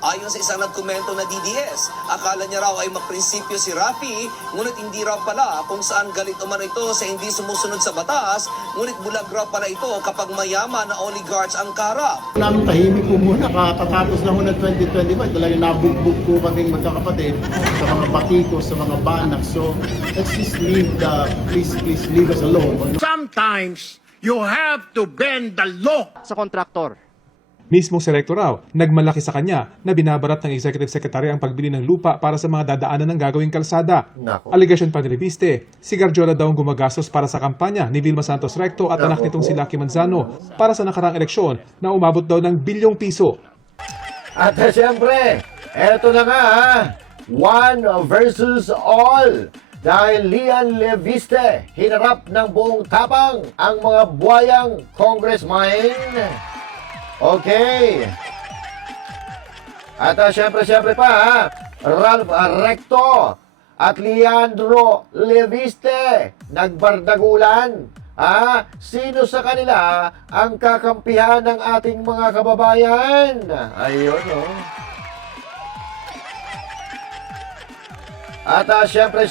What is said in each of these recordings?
Ayon sa isang nagkomento na DDS, akala niya raw ay maprinsipyo si Rafi, ngunit hindi raw pala kung saan galit umano ito sa hindi sumusunod sa batas, ngunit bulag raw pala ito kapag mayaman na oligarchs ang karap. Namin tahimik po muna, katatapos na ho ng 2025, talagang nabugbog po kaming magkakapatid sa mga batikos, sa mga banak. So, let's just please leave us alone. Sometimes you have to bend the law. Sa kontraktor. Mismong si Rector raw, nagmalaki sa kanya na binabarat ng Executive Secretary ang pagbili ng lupa para sa mga dadaanan ng gagawing kalsada. Allegation pa ni Reviste, si Garjola daw ang gumagastos para sa kampanya ni Vilma Santos Recto at anak nitong si Lucky Manzano para sa nakarang eleksyon na umabot daw ng bilyong piso. At siyempre, eto na nga, one versus all. Dahil Lian Leviste, hinarap ng buong tapang ang mga buhayang congressman. Okay. At siyempre pa, Ralph Recto at Leandro Leviste nagbardagulan. Sino sa kanila ang kakampihan ng ating mga kababayan? Ayun, oh. At siyempre,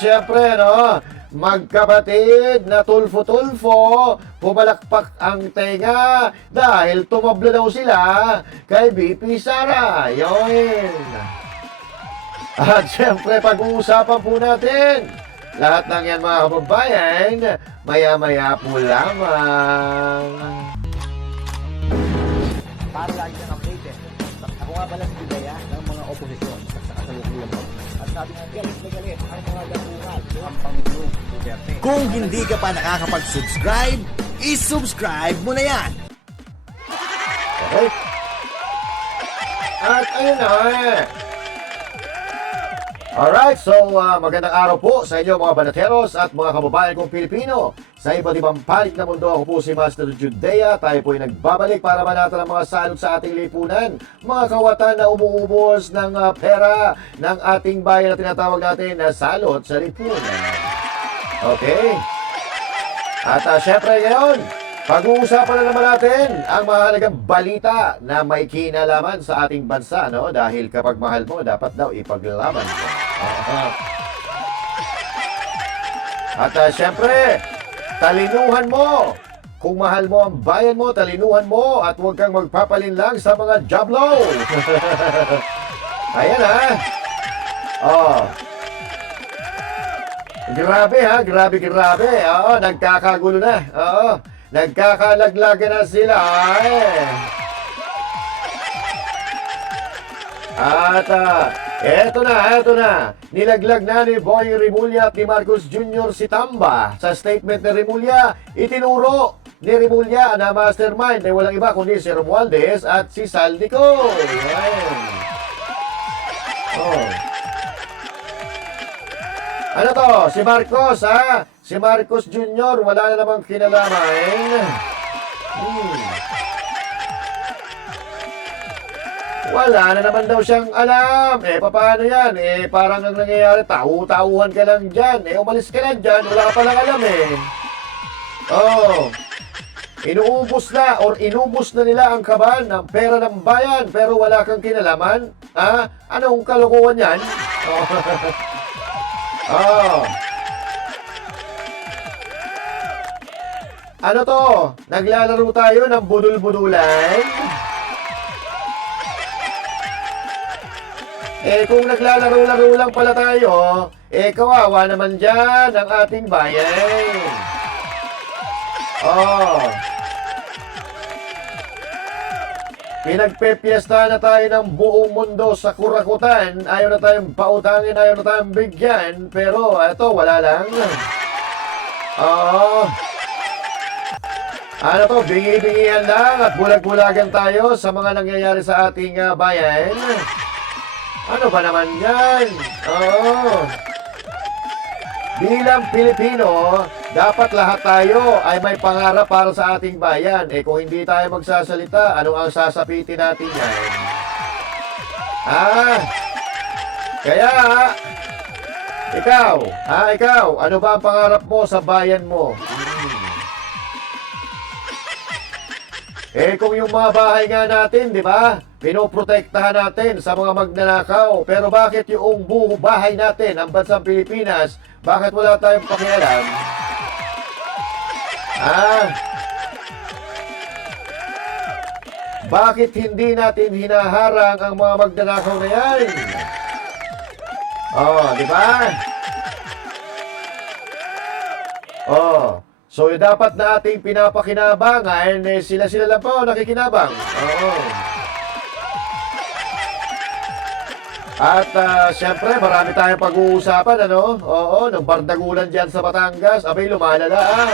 no, magkapatid na tulfo-tulfo, pumalakpak ang tenga dahil tumabla daw sila kay BP Sara. Yun. At siyempre, pag-uusapan po natin lahat ng yan, mga kababayan, maya-maya po lamang. Para lagi kang updated. Ako nga pala si Bidaya ng mga oposisyon sa kasalukuyan mo. At sabi nga, galit na galit ang mga lapungan ng Pangulong Duterte. Kung hindi ka pa nakakapag-subscribe, i-subscribe mo na yan. Okay? At ayun na. Alright, so magandang araw po sa inyo mga banateros at mga kababayan kong Pilipino. Sa iba't ibang panig na mundo, ako po si Master Judea. Tayo po ay nagbabalik para manatan ang mga salot sa ating lipunan. Mga kawatan na umuubos ng pera ng ating bayan na tinatawag natin na salot sa lipunan. Okay? At syempre ngayon, pag-uusapan na naman natin ang mahalagang balita na may kinalaman sa ating bansa, no? Dahil kapag mahal mo, dapat daw ipaglaban mo. At syempre, talinuhan mo. Kung mahal mo ang bayan mo, talinuhan mo at huwag kang magpapalinlang sa mga jablo. Ayan Oh. Grabe grabe. Oo, nagkakagulo na. Oo. Nagkakalaglagan na sila. At eto na. Nilaglag na ni Boy Rimulya at ni Marcos Jr. si Tamba. Sa statement ni Rimulya, itinuro ni Rimulya na mastermind ay walang iba kundi si Romualdez at si Saldico. Ano to? Si Marcos, Si Marcos Jr. wala na namang kinalaman. Wala na naman daw siyang alam. Paano yan? Parang ang nangyayari, tahu-tahuhan ka lang dyan. Umalis ka lang dyan, wala ka palang alam Inuubos na or inubos na nila ang kaban ng pera ng bayan pero wala kang kinalaman. Anong kalokohan yan? Ano to? Naglalaro tayo ng budul-budulan? Kung naglalaro-laro lang pala tayo, kawawa naman dyan ang ating bayan. Pinagpepiesta na tayo ng buong mundo sa kurakutan. Ayaw na tayong pautangin, ayaw na tayong bigyan. Pero eto, wala lang. Ano to, bingi-bingihan lang at bulag-bulagan tayo sa mga nangyayari sa ating bayan. Ano ba naman yan? Bilang Pilipino, dapat lahat tayo ay may pangarap para sa ating bayan. Kung hindi tayo magsasalita, anong ang sasapitin natin yan? Kaya, ikaw, ano ba ang pangarap mo sa bayan mo? Kung yung mga bahay nga natin, di ba, pinoprotektahan natin sa mga magnanakaw. Pero bakit yung buong bahay natin, ang bansang Pilipinas, bakit wala tayong pakialam? Bakit hindi natin hinaharang ang mga magnanakaw na yan? Di ba? So dapat na ating pinapakinabangan, sila-sila lang po nakikinabang. At siyempre, marami tayong pag-uusapan, ano? Ng bardagulan dyan sa Batangas, abay lumalala.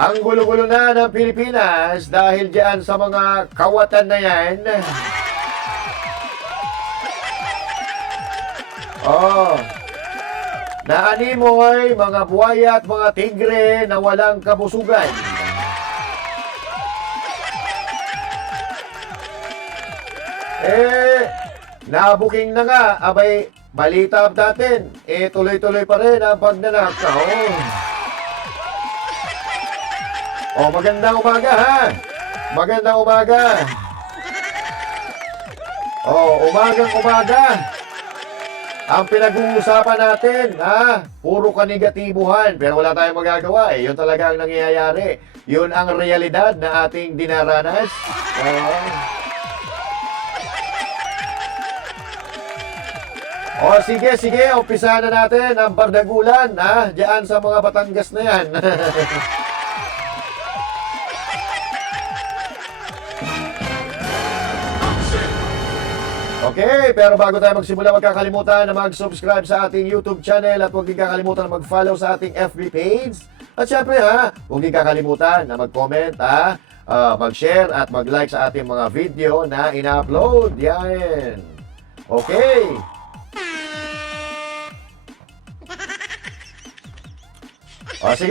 Ang gulo-gulo na ng Pilipinas dahil dyan sa mga kawatan na yan. Naanimoy mga buhaya at mga tigre na walang kabusugan. Nabuking na nga, abay, balita natin, tuloy-tuloy pa rin ang pagnanakaw. Magandang umaga, ha? Magandang umaga. Umagang umaga. Ang pinag-uusapan natin, puro kanegatibuhan, pero wala tayong magagawa, Yun talaga ang nangyayari. Yun ang realidad na ating dinaranas. Sige, umpisahan na natin ang bardagulan, diyan sa mga Batangas na yan. Okay, pero bago tayo magsimula, huwag kakalimutan na mag-subscribe sa ating YouTube channel at huwag din kakalimutan na mag-follow sa ating FB page. At syempre huwag din kakalimutan na mag-comment, mag-share at mag-like sa ating mga video na ina-upload. Yan. Okay.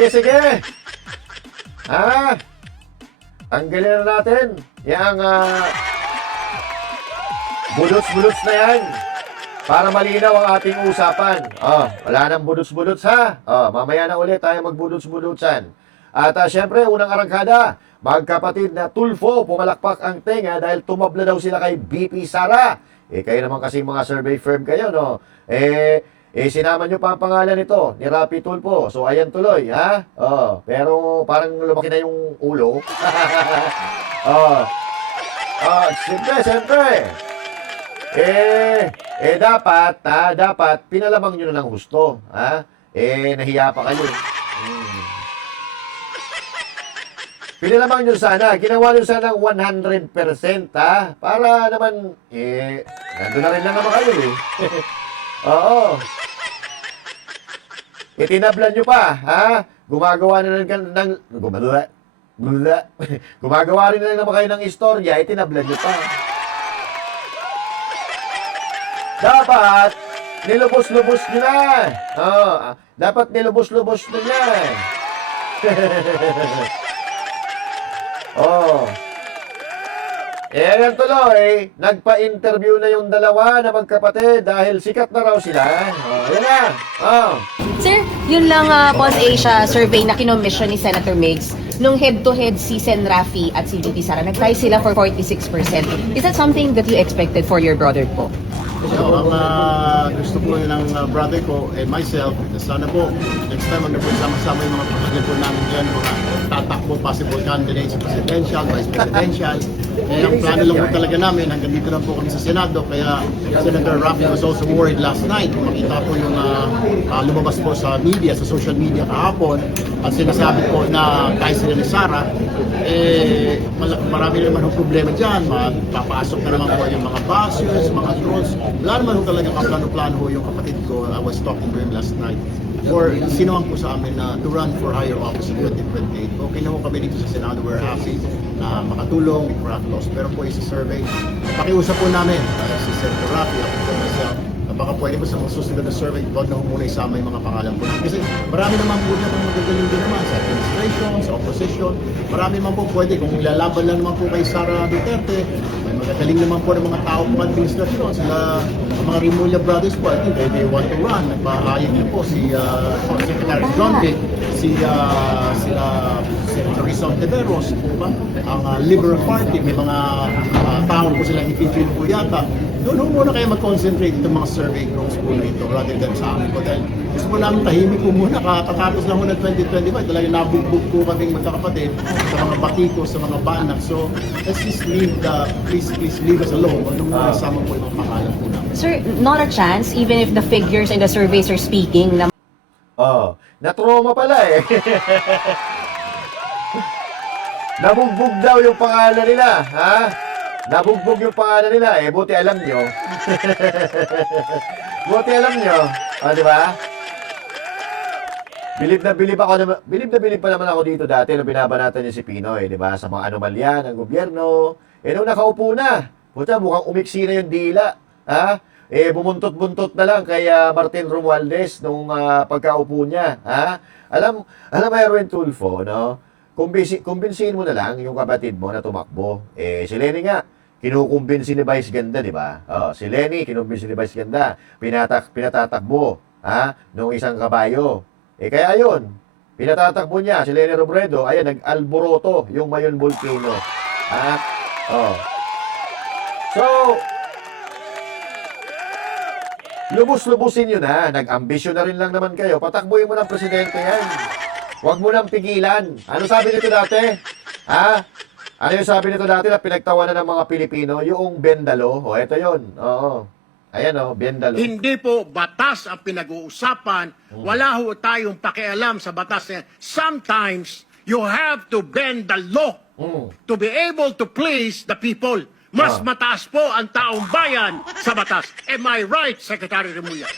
Sige. Tanggalin na natin yung budots-budots na yan para malinaw ang ating usapan. Wala nang budots-budots, ha? Mamaya na ulit tayo magbudots-budotsan. At syempre, unang arangkada, magkapatid na Tulfo, pumalakpak ang tenga dahil tumabla daw sila kay BP Sara. Kayo naman kasing mga survey firm kayo, no? Sinama nyo pa ang pangalan nito, ni Rapi Tulfo. So, ayan tuloy, ha? Pero parang lumaki na yung ulo. Siyempre. Dapat pinalamang nyo na ng gusto, nahiya pa kayo. Pinalamang nyo sana, ginawa nyo sana 100%, para naman, nandun na rin lang naman kayo, Itinablan nyo pa, gumagawa na gumagawa rin na naman kayo ng istorya, itinablan nyo pa. Dapat, nilubos-lubos nyo na. Dapat nilubos-lubos nyo na. Ayan tuloy, nagpa-interview na yung dalawa na magkapatid dahil sikat na raw sila. Ayan na. Sir, yun lang Pons Asia survey na kinommission ni Senator Migs. Nung head-to-head si Sen. Rafi at si VP Sara, nag-tie sila for 46%. Is that something that you expected for your brother po? So, ang gusto po ng brother ko and myself, sana po, next time mag sama-sama yung mga kapatid po namin dyan, mga tatakbo possible candidates sa presidential, vice presidential. Ang plano lang po talaga namin, hanggang dito lang po kami sa Senado, kaya Senator Rafi was also worried last night kung makita po yung lumabas po sa media, sa social media kahapon, at sinasabi po na kahit sila ni Sara, marami naman yung problema dyan, papasok na naman po yung mga bashers, mga trolls. Wala naman talaga kaplano-plano yung kapatid ko. I was talking to him last night. Or sinuwang po sa amin na to run for higher office in 2028. Okay na po kami dito sa Senado. We're happy na makatulong with Rafi Laws. Pero po isa survey. Pakiusap po namin si Senator Rafi at myself. baka pwede po sa mga susunod na survey, huwag na muna isama yung mga pangalan po. Kasi marami naman po dyan ang magagaling din naman sa administration, sa opposition. Marami naman po pwede, kung ilalaban lang naman po kay Sara Duterte, may magagaling naman po ng mga tao po administrasyon. Sila, ang mga Remulla brothers po, I think they want to run. Nagpahayag niyo po si Secretary John Vic, si Rizal Teveros po ba? Ang Liberal Party, may mga tao po silang ipipil po yata. Doon muna kayo mag-concentrate itong mga survey groups po na ito rather than sa amin po. Dahil gusto po namin tahimik po muna, kakatapos lang muna 2025, talagang nabugbog po kaming magkakapatid sa mga batiko, sa mga banak. So, let's just leave please leave us alone. Huwag muna sama po yung mga pangalan po namin. Sir, not a chance, even if the figures and the surveys are speaking na Na-trauma pala eh. Nabugbog daw yung pangalan nila, ha? Nabugbog yung pangalan nila eh, buti alam nyo. Buti alam nyo, di ba? Bilib na bilib pa naman ako dito dati nung binabanatan niya si Pinoy, di ba? Sa mga anomalya ng gobyerno. Nung nakaupo na, puta, mukhang umiksi na yung dila, ha? Bumuntot-buntot na lang kay Martin Romualdez nung pagkaupo niya, ha? Alam Erwin Tulfo, no? Kumbinsihin mo na lang yung kapatid mo na tumakbo. Si Lenny nga, kinukumbinsi ni Vice Ganda, di ba? Si Lenny, kinukumbinsi ni Vice Ganda. Pinatatakbo, ha? Nung isang kabayo. Kaya ayun, pinatatakbo niya, si Lenny Robredo, ayan, nag-alboroto yung Mayon Volcano. Ha? So, lubos-lubusin nyo na. Nag-ambisyon na rin lang naman kayo. Patakbuhin mo ng presidente yan. Huwag mo nang pigilan. Ano sabi nito dati? Ha? Ano yung sabi nito dati na pinagtawanan ng mga Pilipino? Yung Bendalo. Ito yun. Oo. Ayan Bendalo. Hindi po batas ang pinag-uusapan. Wala ho tayong pakialam sa batas na yan. Sometimes, you have to bend the law to be able to please the people. Mas mataas po ang taong bayan sa batas. Am I right, Secretary Remulla?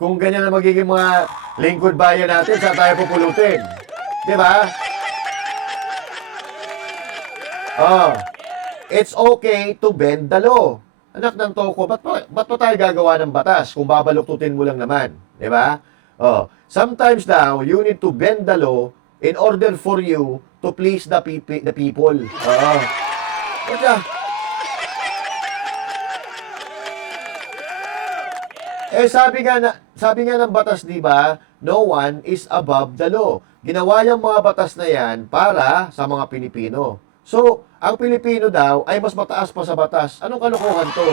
Kung ganyan na magiging mga lingkod bayan natin, saan tayo pupulutin? Di ba? It's okay to bend the law. Anak ng toko, ba't pa tayo gagawa ng batas kung babaluktutin mo lang naman? Di ba? Sometimes now, you need to bend the law in order for you to please the people. Sabi nga ng batas, di ba? No one is above the law. Ginawa yung mga batas na yan para sa mga Pilipino. So, ang Pilipino daw ay mas mataas pa sa batas. Anong kalokohan to?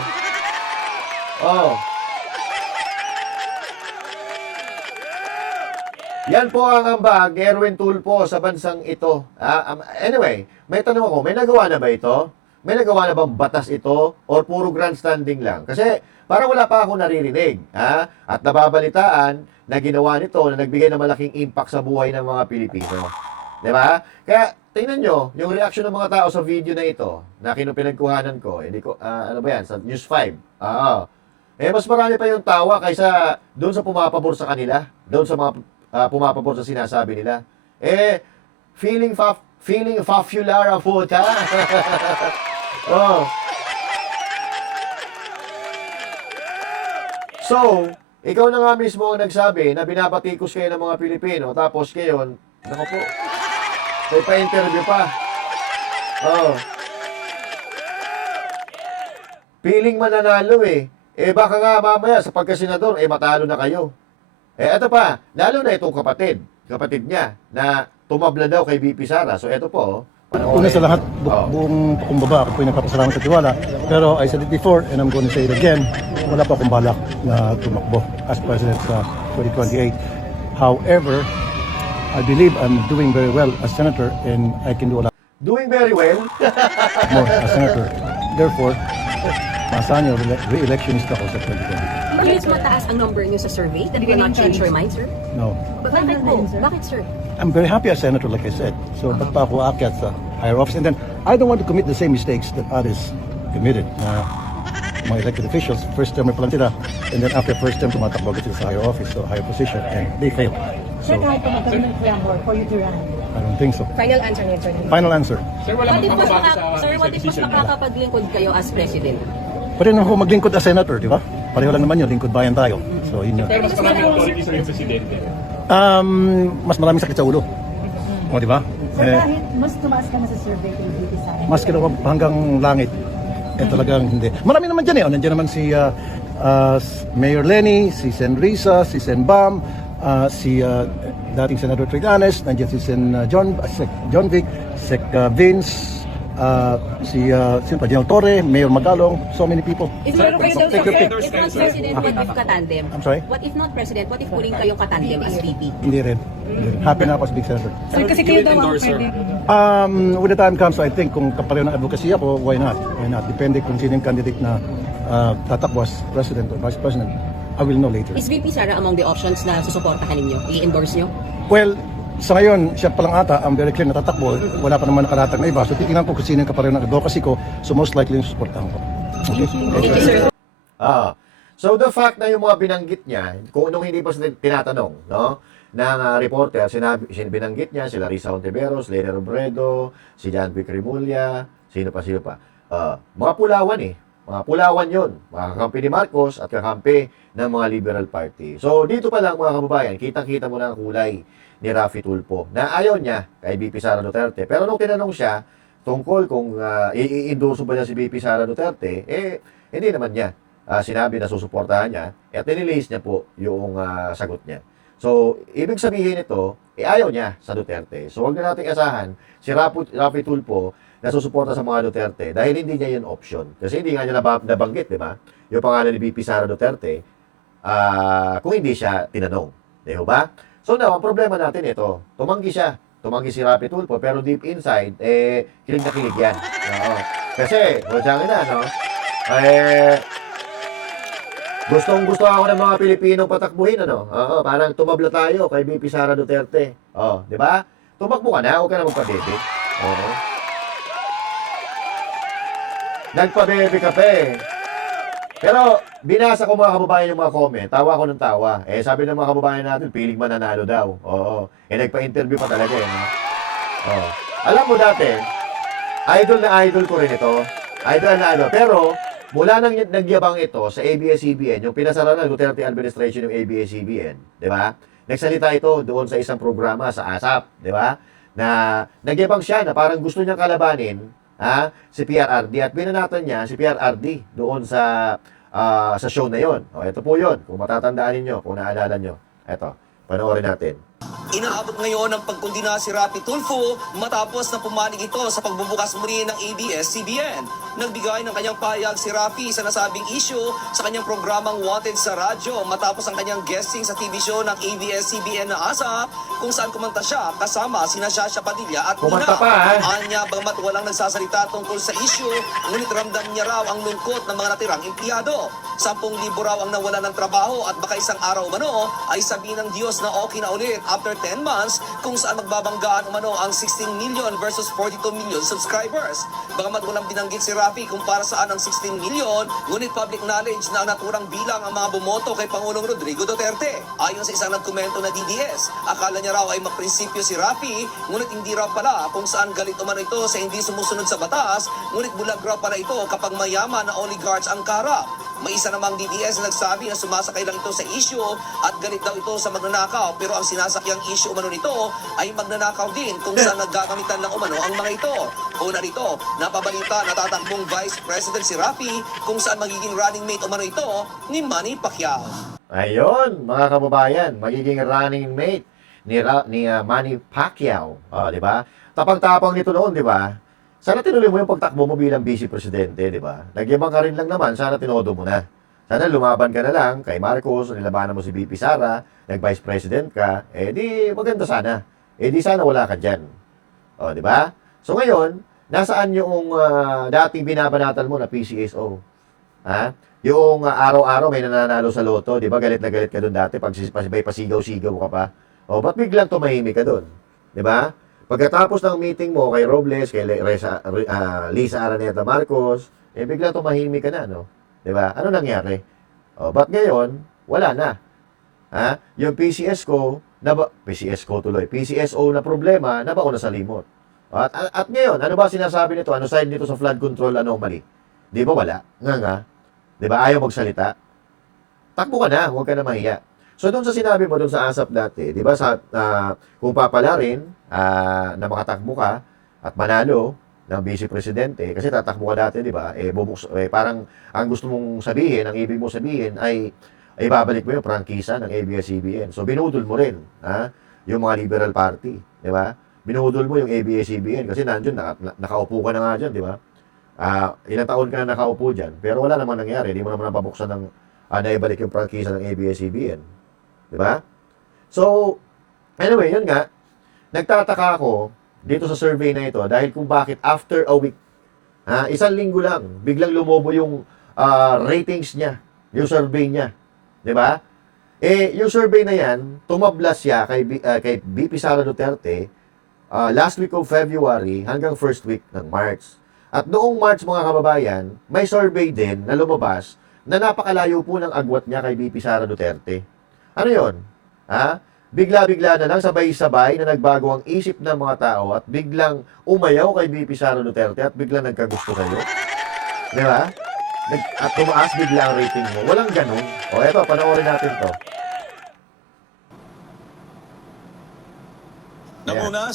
Yan po ang ambag, Erwin Tulfo sa bansang ito. Anyway, may tanong ako, may nagawa na ba ito? May nagawa na bang batas ito? Or puro grandstanding lang? Kasi parang wala pa ako naririnig. At nababalitaan na ginawa nito na nagbigay ng malaking impact sa buhay ng mga Pilipino. Diba? Kaya tingnan nyo, yung reaction ng mga tao sa video na ito, na pinagkuhanan ko, ano ba yan, sa News 5. Mas marami pa yung tawa kaysa doon sa pumapabor sa kanila, doon sa mga pumapabor sa sinasabi nila. Feeling popular ang puta. So, ikaw na nga mismo ang nagsabi na binabatikos kayo ng mga Pilipino, tapos ngayon, nako po, may pa-interview pa. Feeling mananalo baka nga mamaya sa pagkasenador, matalo na kayo. Ito pa, lalo na itong kapatid niya, na tumabla daw kay BP Sara. So, ito po, Una sa lahat, buong kumbaba, ako po yung nagpapasalamat sa tiwala. Pero I said it before, and I'm going to say it again, wala pa akong balak na tumakbo as president sa 2028. However, I believe I'm doing very well as senator and I can do a lot doing very well. more as senator. Therefore, maasahan niyo, re-electionist ako sa 2028. Bakit mataas ang number niyo sa survey? That will not change your mind, sir? No. Bakit po? Bakit, sir? I'm very happy as senator, like I said. So, ba't pa ako aakyat sa higher office? And then, I don't want to commit the same mistakes that others committed. Mga elected officials, first term pa lang sila. And then after first term, tumatakbo agad sila sa higher office, so higher position, and they fail. So, Sir, kahit pa magkaroon ng clamor for you to run. I don't think so. Final answer niyo, sir. Final answer. What if mas makakapaglingkod kayo as president? Pwede na ako maglingkod as senator, di ba? Pareho lang naman yun, lingkod bayan tayo. So, yun yun. Pero mas maraming authority sa yung presidente. Mas maraming sakit sa ulo. O, di ba? Sir, kahit mas tumaas ka na sa survey kay VP Sara. Mas kinawa hanggang langit. Talagang hindi. Marami naman dyan eh. Nandiyan naman si Mayor Lenny, si Sen Risa, si Sen Bam, si dating Senator Trillanes, nandiyan si Sen Sec John Vic, Sec Vince, si sino pa, General Torre, Mayor Magalong, so many people. If meron kayo daw, Take your pick. if not president, what if katandem? I'm sorry? What if not president, what if huling kayong katandem as VP? Hindi rin. Happy na ako sa Big Senator. Sir, kasi kayo daw ang pwede. When the time comes, I think kung kapareho ng advocacy ako, why not? Why not? Depende kung sino yung candidate na tatakbo as president or vice president. I will know later. Is VP Sara among the options na susuportahan ninyo? I-endorse nyo? Well, sa ngayon, siya pa lang ata ang very clear na tatakbo. Wala pa naman nakalatag na iba. So titingnan ko kung sino yung kapareho ng advocacy ko. So most likely yung suportahan ko. Okay? Thank you, sir. So the fact na yung mga binanggit niya, kung nung hindi pa sila tinatanong, no, ng reporter, binanggit niya, sila Risa Ontiveros, Lene Robredo, si Jan Vic Rimulya, sino pa. Mga pulawan eh. Mga pulawan yun. Mga kakampi ni Marcos at kakampi ng mga Liberal Party. So dito pa lang mga kababayan, kitang-kita mo na ang kulay ni Raffy Tulfo na ayaw niya kay BP Sara Duterte. Pero nung tinanong siya tungkol kung i-endorse ba niya si BP Sara Duterte, hindi naman niya sinabi na susuportahan niya at nililis niya po yung sagot niya. So, ibig sabihin ito, ayaw niya sa Duterte. So, huwag na nating asahan si Raffy Tulfo na susuporta sa mga Duterte dahil hindi niya yun option. Kasi hindi nga niya nabanggit, di ba? Yung pangalan ni BP Sara Duterte kung hindi siya tinanong. Di ba? So now, ang problema natin ito, tumanggi siya. Tumanggi si Raffy Tulfo, pero deep inside, kilig na kilig yan. Oo. Kasi, wadyangin na, no? Gustong-gusto ako ng mga Pilipinong patakbuhin, ano? Oo, parang tumabla tayo kay BP Sara Duterte. Oh, di ba? Tumakbo ka na, huwag ka na magpabebe. Oo. Nagpabebe ka pa eh. Pero, binasa ko mga kababayan yung mga comment, tawa ko ng tawa. Sabi ng mga kababayan natin, piling mananalo daw. Oo. Nagpa-interview pa talaga eh. No? Oo. Alam mo dati, idol na idol ko rin ito. Idol na idol. Pero, mula nang nagyabang ito sa ABS-CBN, yung pinasara ng Duterte administration yung ABS-CBN, di ba? Nagsalita ito doon sa isang programa sa ASAP, di ba? Na nagyabang siya na parang gusto niyang kalabanin si PRRD at binanatan niya si PRRD doon sa show na yon. O, ito po yon. Kung matatandaan niyo, kung naalala niyo. Ito, panoorin natin. Inaabot ngayon ng pagkundina si Raffy Tulfo matapos na pumanig ito sa pagbubukas muli ng ABS-CBN. Nagbigay ng kanyang pahayag si Raffy sa nasabing issue sa kanyang programang Wanted sa radyo matapos ang kanyang guesting sa TV show ng ABS-CBN na ASAP kung saan kumanta siya kasama sina Shasha Padilla at Kumanta Nina. pa, Anya, bagamat walang nagsasalita tungkol sa issue, ngunit ramdam niya raw ang lungkot ng mga natirang empleyado. 10,000 raw ang nawala ng trabaho at baka isang araw umano ay sabihin ng Diyos na okay na ulit after 10 months kung saan magbabanggaan umano ang 16 million versus 42 million subscribers. Bagamat walang binanggit si Raffy kung para saan ang 16 million, ngunit public knowledge na ang naturang bilang ang mga bumoto kay Pangulong Rodrigo Duterte. Ayon sa isang nagkomento na DDS, akala niya raw ay magprinsipyo si Raffy, ngunit hindi raw pala kung saan galit umano ito sa hindi sumusunod sa batas, ngunit bulag raw pala ito kapag mayaman na oligarchs ang karap. May isa namang DDS na nagsabi na sumasakay lang ito sa issue at galit daw ito sa magnanakaw, pero ang sinasakyang issue umano nito ay magnanakaw din kung saan naggagamitan lang umano ang mga ito. Una rito, napabalita na tatakbong Vice President si Raffy kung saan magiging running mate umano ito ni Manny Pacquiao. Ayun, mga kababayan, magiging running mate ni Manny Pacquiao. Di ba? Tapang-tapang nito noon, di ba? Sana tinuloy mo yung pagtakbo mo bilang vice presidente, di ba? Nagyabang ka rin lang naman, sana tinodo mo na. Sana lumaban ka na lang kay Marcos, nilabanan mo si BP Sara, nag-vice president ka, di maganda sana. Di sana wala ka dyan. O, di ba? So ngayon, nasaan yung dating binabanatan mo na PCSO? Yung araw-araw may nananalo sa loto, di ba? Galit na galit ka doon dati pag may pasigaw-sigaw ka pa. O, ba't biglang tumahimik ka doon? Di ba? Pagkatapos ng meeting mo kay Robles, kay Lisa Araneta Marcos, biglang tumahimik ka na, no? Di ba? Ano nangyari? O, ba't ngayon, wala na? Yung PCSO na problema, nabaon na sa limot. At ngayon, ano ba sinasabi nito? Ano side nito sa flood control anomaly? Di ba wala? Nga. Di ba? Ayaw magsalita. Takbo ka na, huwag ka na mahiya. So doon sa sinabi mo doon sa ASAP dati, di ba kung papalarin na makatakbo ka at manalo ng vice presidente, kasi tatakbo ka dati, di ba? Parang ang gusto mong sabihin, ang ibig mong sabihin ay babalik mo yung prangkisa ng ABS-CBN. So binudol mo rin, yung mga Liberal Party, di ba? Binudol mo yung ABS-CBN kasi nandiyon nakaupo ka na nga dyan, di ba? Ilang taon ka na nakaupo dyan, pero wala namang nangyari, hindi mo naman napabuksan ng naibalik yung prangkisa ng ABS-CBN. Di ba? So, anyway, yun nga, nagtataka ako dito sa survey na ito dahil kung bakit after a week, isang linggo lang, biglang lumobo yung ratings niya, yung survey niya. Di ba? Yung survey na yan, tumablas siya kay BP Sara Duterte last week of February hanggang first week ng March. At noong March, mga kababayan, may survey din na lumabas na napakalayo po ng agwat niya kay BP Sara Duterte. Ano yon? Bigla-bigla na lang, sabay-sabay na nagbago ang isip ng mga tao at biglang umayaw kay BP Sara Duterte at biglang nagkagusto kayo. Di ba? At tumaas bigla ang rating mo. Walang ganun. O eto, panoorin natin to. Nanguna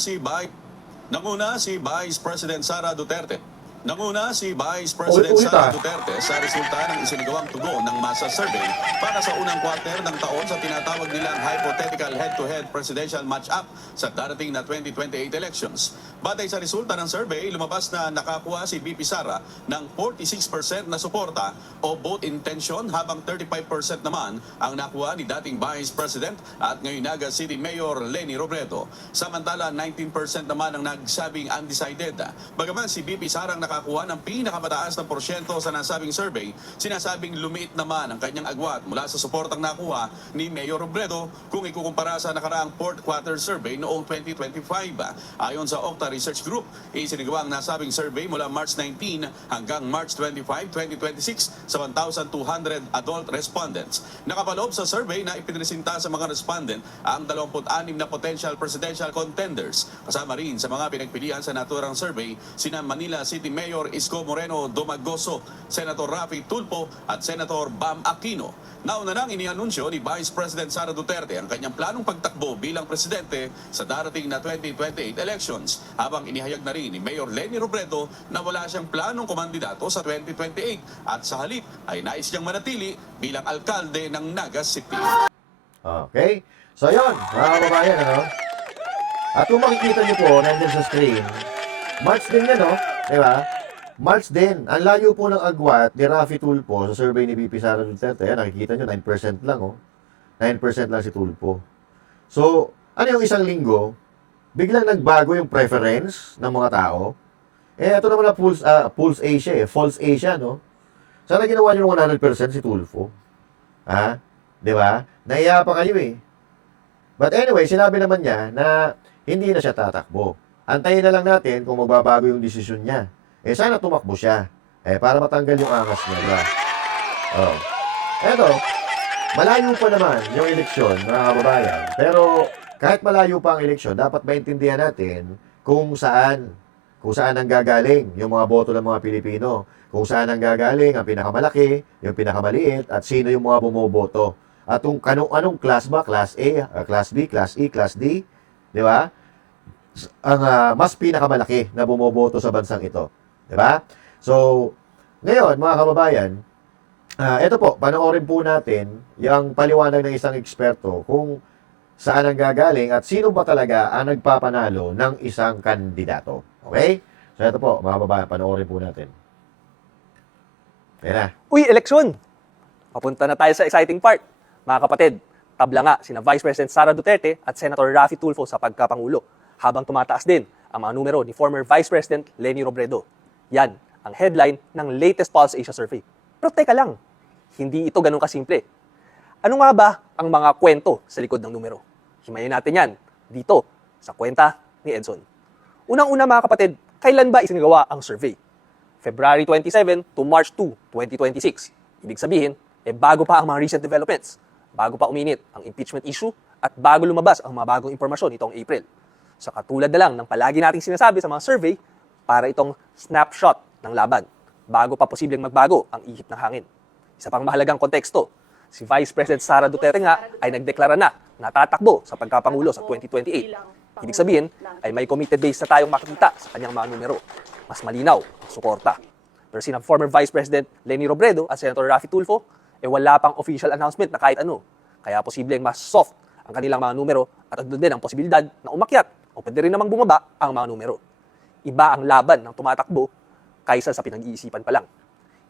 si Vice President Sara Duterte. Nanguna si Vice President Sara Duterte sa resulta ng isinagawang tugon ng masa survey para sa unang quarter ng taon sa tinatawag nilang hypothetical head-to-head presidential match-up sa darating na 2028 elections. Batay sa resulta ng survey, lumabas na nakakuha si BP Sara ng 46% na suporta o vote intention habang 35% naman ang nakuha ni dating Vice President at ngayon Naga City Mayor Leni Robredo. Samantala, 19% naman ang nagsabing undecided. Bagaman si BP Sara nakakuha ng pinakamataas na porsyento sa nasabing survey, sinasabing lumiit naman ang kanyang agwat mula sa suportang nakuha ni Mayor Robredo kung ikukumpara sa nakaraang fourth quarter survey noong 2025. Ayon sa Okta Research Group, isinagawa ang nasabing survey mula March 19 hanggang March 25, 2026 sa 1,200 adult respondents. Nakapaloob sa survey na ipinresinta sa mga respondent ang 26 na potential presidential contenders. Kasama rin sa mga pinagpilian sa naturang survey, sina Manila City Mayor Isko Moreno Domagoso, Senator Rafi Tulfo at Senator Bam Aquino. Nauna nang inianunsyo ni Vice President Sara Duterte ang kanyang planong pagtakbo bilang presidente sa darating na 2028 elections, habang inihayag na rin ni Mayor Leni Robredo na wala siyang planong kumandidato sa 2028 at sa halip ay nais niyang manatili bilang alkalde ng Naga City. Okay? So yun, mga kababayan, ano? At kung makikita niyo po, nandiyan sa screen, March din yan, no? Diba? March din. Ang layo po ng agwat ni Rafi Tulfo sa survey ni BP Sara Duterte. Ayan, nakikita nyo, 9% lang, oh. 9% lang si Tulfo. So, ano yung isang linggo? Biglang nagbago yung preference ng mga tao. Ito naman na Pulse Asia, False Asia, no? Sana ginawa nyo ng 100% si Tulfo. Diba? Nahiya pa kayo, eh. But anyway, sinabi naman niya na hindi na siya tatakbo. Antayin na lang natin kung magbabago yung desisyon niya. Sana tumakbo siya. Para matanggal yung angas niya. Diba? Eto, malayo pa naman yung eleksyon, mga kababayan. Pero kahit malayo pa ang eleksyon, dapat maintindihan natin kung saan ang gagaling yung mga boto ng mga Pilipino. Kung saan ang gagaling ang pinakamalaki, yung pinakamaliit, at sino yung mga bumoboto. At kung anong class ba? Class A, Class B, Class E, Class D. Di ba? Ang mas pinakamalaki na bumoboto sa bansang ito. Diba? So, ngayon, mga kababayan, ito po, panoorin po natin yung paliwanag ng isang eksperto kung saan ang gagaling at sino ba talaga ang nagpapanalo ng isang kandidato. Okay? So, ito po, mga kababayan, panoorin po natin. Ayan na. Uy, eleksyon! Papunta na tayo sa exciting part. Mga kapatid, tabla nga sina Vice President Sara Duterte at Senator Rafi Tulfo sa pagkapangulo, habang tumataas din ang mga numero ni former Vice President Leni Robredo. Yan ang headline ng latest Pulse Asia survey. Pero teka lang, hindi ito ganun kasimple. Ano nga ba ang mga kwento sa likod ng numero? Himayin natin yan dito sa kwenta ni Edson. Unang-una mga kapatid, kailan ba isinagawa ang survey? February 27 to March 2, 2026. Ibig sabihin, bago pa ang mga recent developments, bago pa uminit ang impeachment issue, at bago lumabas ang mga bagong impormasyon nitong April. Sa katulad na lang ng palagi nating sinasabi sa mga survey, para itong snapshot ng laban bago pa posibleng magbago ang ihip ng hangin. Isa pang mahalagang konteksto, si Vice President Sara Duterte nga ay nagdeklara na tatakbo sa pagkapangulo sa 2028. Ibig sabihin ay may committed base na tayong makikita sa kanyang mga numero. Mas malinaw ang suporta. Pero sina former Vice President Leni Robredo at Senator Raffy Tulfo, wala pang official announcement na kahit ano. Kaya posibleng mas soft ang kanilang mga numero at doon din ang posibilidad na umakyat o pwede rin namang bumaba ang mga numero. Iba ang laban ng tumatakbo kaysa sa pinag-iisipan pa lang.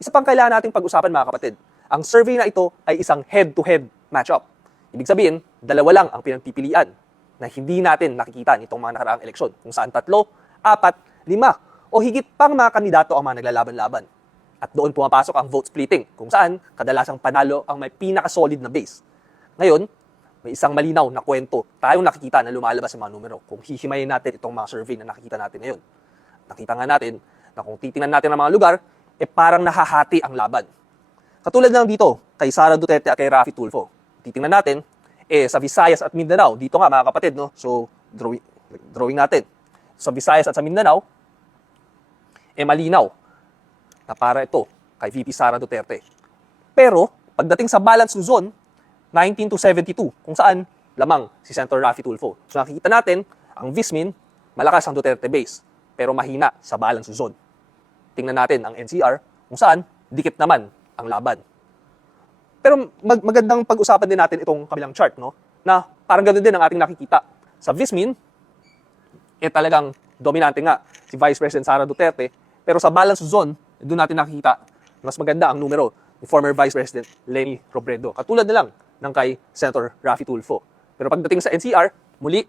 Isa pang kailangan nating pag-usapan mga kapatid, ang survey na ito ay isang head-to-head matchup. Ibig sabihin, dalawa lang ang pinagpipilian na hindi natin nakikita nitong mga nakaraang eleksyon, kung saan 3, 4, 5 o higit pang mga kandidato ang mga naglalaban-laban. At doon pumapasok ang vote splitting, kung saan kadalasang panalo ang may pinaka-solid na base. Ngayon, may isang malinaw na kwento tayong nakikita na lumalabas sa mga numero kung hihimayin natin itong mga survey na nakikita natin ngayon. Nakita nga natin na kung titingnan natin ang mga lugar, parang nahahati ang laban. Katulad lang dito, kay Sara Duterte at kay Raffy Tulfo. Titingnan natin, sa Visayas at Mindanao, dito nga mga kapatid, no? So, drawing natin. Sa Visayas at sa Mindanao, malinaw na para ito kay VP Sara Duterte. Pero, pagdating sa balance Luzon, 19-72, kung saan lamang si Senator Raffy Tulfo. So, nakikita natin, ang Vismin, malakas ang Duterte base, pero mahina sa balance Luzon. Tingnan natin ang NCR, kung saan dikit naman ang laban. Pero magandang pag-usapan din natin itong kabilang chart, no? Na parang ganoon din ang ating nakikita. Sa Vismin, talagang dominante nga si Vice President Sara Duterte, pero sa balance zone, doon natin nakikita mas maganda ang numero ni former Vice President Leni Robredo. Katulad na lang ng kay Senator Raffy Tulfo. Pero pagdating sa NCR, muli,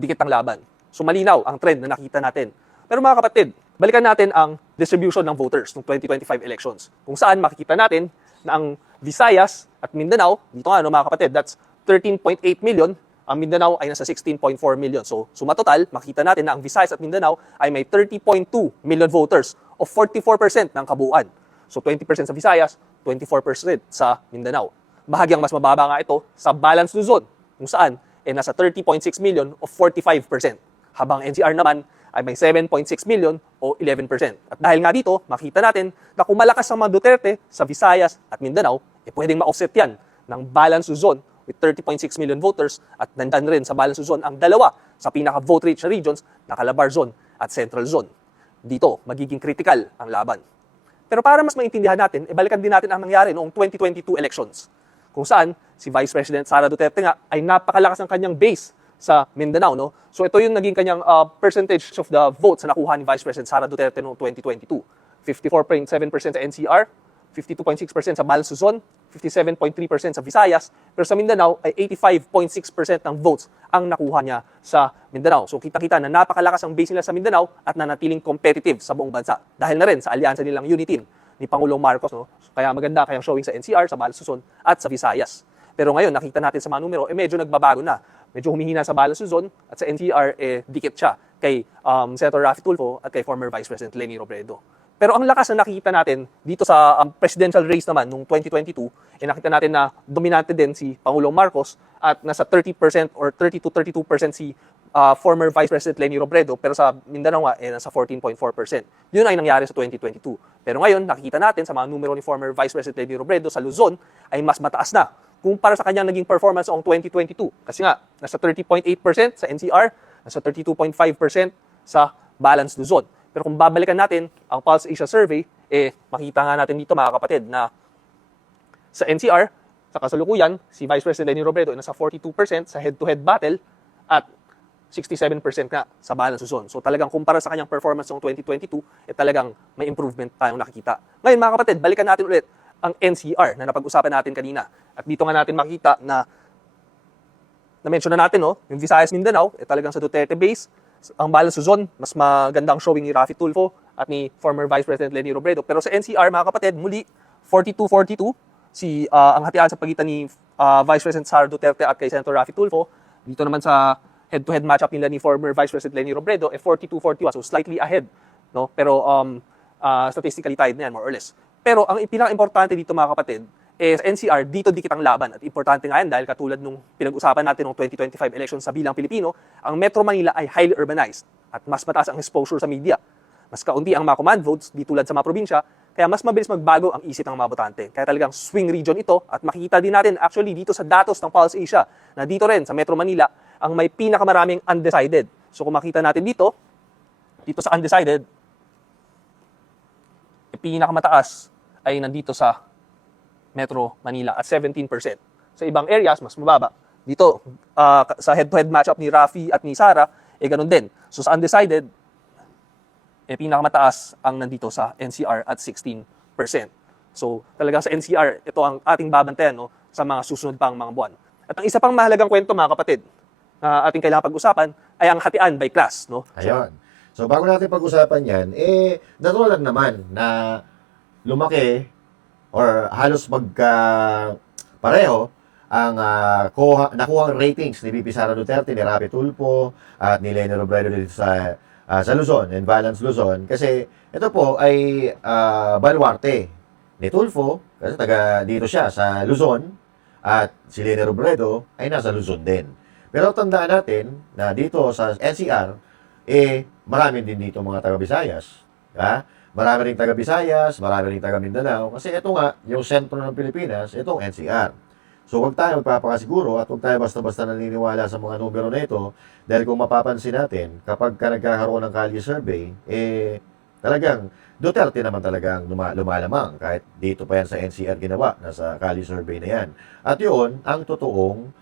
dikit ang laban. So malinaw ang trend na nakita natin. Pero mga kapatid, balikan natin ang distribution ng voters ng 2025 elections. Kung saan makikita natin na ang Visayas at Mindanao, dito nga no mga kapatid, that's 13.8 million. Ang Mindanao ay nasa 16.4 million. So suma total, makikita natin na ang Visayas at Mindanao ay may 30.2 million voters o 44% ng kabuuan. So 20% sa Visayas, 24% sa Mindanao. Bahagyang mas mababa nga ito sa balance Luzon, kung saan nasa 30.6 million o 45%. Habang NCR naman ay may 7.6 million o 11%. At dahil nga dito, makita natin na kung malakas ang mga Duterte sa Visayas at Mindanao, pwedeng ma-offset yan ng balance Luzon with 30.6 million voters at nandan rin sa balance Luzon ang dalawa sa pinaka-vote rich na regions na Calabar Zone at Central Zone. Dito, magiging critical ang laban. Pero para mas maintindihan natin, balikan din natin ang nangyari noong 2022 elections, kung saan si Vice President Sara Duterte nga ay napakalakas ng kanyang base sa Mindanao, no? So ito yung naging kanyang percentage of the votes na nakuha ni Vice President Sara Duterte noong 2022. 54.7% sa NCR, 52.6% sa balance Luzon, 57.3% sa Visayas, pero sa Mindanao ay 85.6% ng votes ang nakuha niya sa Mindanao. So kita-kita na napakalakas ang base nila sa Mindanao at nanatiling competitive sa buong bansa. Dahil na rin sa alyansa nilang Uniteam ni Pangulong Marcos, no? Kaya maganda kayang showing sa NCR, sa balance Luzon at sa Visayas. Pero ngayon nakita natin sa mga numero, medyo nagbabago na. Medyo humihina sa balance Luzon at sa NCR dikit siya kay Senator Raffy Tulfo at kay former Vice President Leni Robredo. Pero ang lakas na nakikita natin dito sa presidential race naman noong 2022, nakita natin na dominante din si Pangulong Marcos at nasa 30% or 30-32% si former Vice President Leni Robredo, pero sa Mindanao nga nasa 14.4%. Yun ay nangyari sa 2022. Pero ngayon, nakikita natin sa mga numero ni former Vice President Leni Robredo sa Luzon ay mas mataas na kumpara sa kanyang naging performance noong 2022. Kasi nga, nasa 30.8% sa NCR, nasa 32.5% sa balance Luzon. Pero kung babalikan natin ang Pulse Asia Survey, makita nga natin dito mga kapatid na sa NCR, sa kasalukuyan, si Vice President Leni Robredo ay nasa 42% sa head-to-head battle at 67% nga sa balance Luzon. So talagang kumpara sa kanyang performance noong 2022, talagang may improvement tayong nakikita. Ngayon mga kapatid, balikan natin ulit ang NCR na napag-usapan natin kanina. At dito nga natin makita na na-mention na natin, no, yung Visayas Mindanao, talagang sa Duterte base. Ang balance Luzon, mas magandang showing ni Raffy Tulfo at ni former Vice President Leni Robredo. Pero sa NCR, mga kapatid, muli 42-42 ang hatian sa pagitan ni Vice President Sara Duterte at kay Senator Raffy Tulfo. Dito naman sa head-to-head matchup nila ni former Vice President Leni Robredo, 42-41, so slightly ahead, no? Pero statistically tied na yan, more or less. Pero ang pinaka-importante dito mga kapatid, sa NCR, dito dikit ang laban. At importante nga yan dahil katulad nung pinag-usapan natin noong 2025 elections sa bilang Pilipino, ang Metro Manila ay highly urbanized at mas mataas ang exposure sa media. Mas kaunti ang mga command votes, di tulad sa mga probinsya, Kaya mas mabilis magbago ang isip ng mga botante. Kaya talagang swing region ito at makikita din natin actually dito sa datos ng Pulse Asia na dito rin sa Metro Manila ang may pinakamaraming undecided. So kung makita natin dito sa undecided, pinakamataas ay nandito sa Metro Manila at 17%. Sa ibang areas, mas mababa. Dito, sa head-to-head matchup ni Rafi at ni Sara, ganun din. So sa undecided, pinakamataas ang nandito sa NCR at 16%. So talagang sa NCR, ito ang ating babantayan no, sa mga susunod pang mga buwan. At ang isa pang mahalagang kwento mga kapatid, na ating kailangan pag-usapan, ay ang hatian by class. No? Ayun. So bago natin pag-usapan yan, natural lang naman na lumaki or halos pareho ang nakuhang ratings ni VP Sara Duterte, ni Rafi Tulfo at ni Leni Robredo dito sa Luzon, in Balance Luzon. Kasi ito po ay baluarte ni Tulfo, kasi taga dito siya sa Luzon, at si Leni Robredo ay nasa Luzon din. Pero tandaan natin na dito sa NCR, marami din dito mga taga-Visayas. Marami rin taga-Visayas, marami rin taga-Mindanao. Kasi ito nga, yung sentro ng Pilipinas, itong NCR. So huwag tayo magpapakasiguro at huwag tayo basta-basta naniniwala sa mga numero na ito. Dahil kung mapapansin natin, kapag nagkakaroon ng Kalye survey, talagang Duterte naman talagang lumalamang. Kahit dito pa yan sa NCR ginawa, nasa Kalye survey na yan. At yun, ang totoong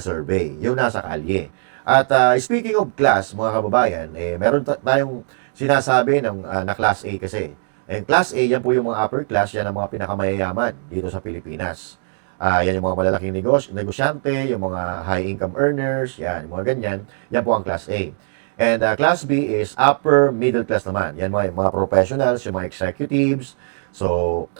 survey, yung nasa Kalye. At speaking of class, mga kababayan, meron tayong sinasabi na Class A kasi. And Class A, yan po yung mga upper class, yan ang mga pinakamayayaman dito sa Pilipinas. Yan yung mga malalaking negosyante, yung mga high income earners, yan, yung mga ganyan. Yan po ang Class A. And Class B is upper middle class naman. Yan mga professionals, yung mga executives. So,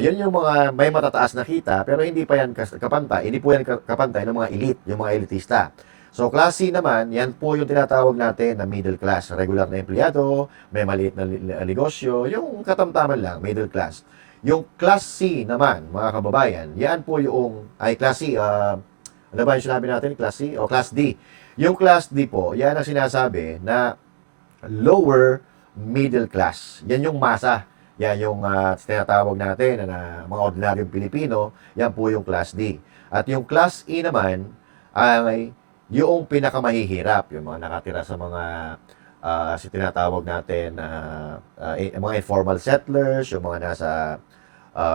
yan yung mga may matataas na kita, pero hindi pa yan kapantay. Hindi po yan kapantay ng mga elite, yung mga elitista. So, Class C naman, yan po yung tinatawag natin na middle class. Regular na empleyado, may maliit na negosyo, yung katamtaman lang, middle class. Yung Class C naman, mga kababayan, yan po yung, Class C, ano ba yung sinabi natin, Class C? O Class D. Yung Class D po, yan ang sinasabi na lower middle class. Yan yung masa. Yan yung tinatawag natin na mga ordinaryong Pilipino, yan po yung Class D. At yung Class E naman, ay yung pinakamahihirap, yung mga nakatira sa mga tinatawag natin mga informal settlers, yung mga nasa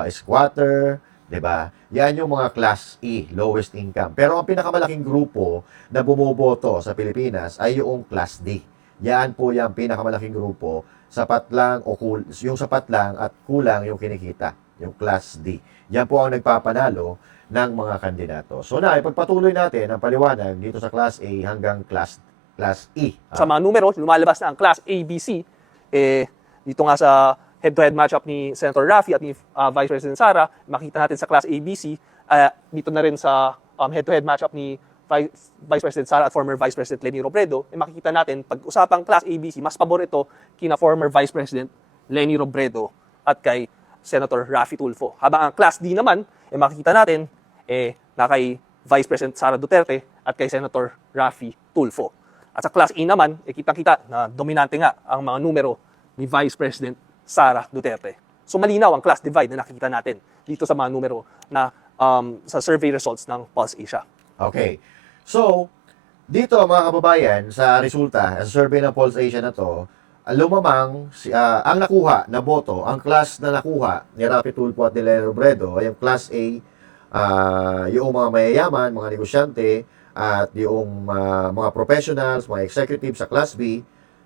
squatter, 'di ba? Yan yung mga Class E, lowest income. Pero ang pinakamalaking grupo na bumoboto sa Pilipinas ay yung Class D. Yan po yung pinakamalaking grupo, sapat lang yung sapat lang at kulang yung kinikita, yung Class D. Yan po ang nagpapanalo ng mga kandidato. So ipagpatuloy natin ang paliwanag dito sa Class A hanggang Class E. Sa mga numero, lumalabas na ang Class ABC. Dito nga sa head-to-head matchup ni Senator Rafi at ni Vice President Sara, makita natin sa Class ABC. Dito na rin sa head-to-head matchup ni Vice President Sara at former Vice President Leni Robredo, makikita natin, pag-usapang Class ABC, mas pabor ito kina former Vice President Leni Robredo at kay Senator Rafi Tulfo. Habang ang Class D naman, makikita natin na kay Vice President Sara Duterte at kay Senator Rafi Tulfo. At sa Class E naman, kitang-kita na dominante nga ang mga numero ni Vice President Sara Duterte. So malinaw ang class divide na nakikita natin dito sa mga numero na sa survey results ng Pulse Asia. Okay. So, dito mga kababayan, sa resulta, sa survey ng Pulse Asia na to, lumamang ang nakuha na boto, ang class na nakuha ni Rafi Tulfo at ni Leni Robredo ay yung Class A, yung mga mayayaman, mga negosyante, at yung mga professionals, mga executives sa Class B,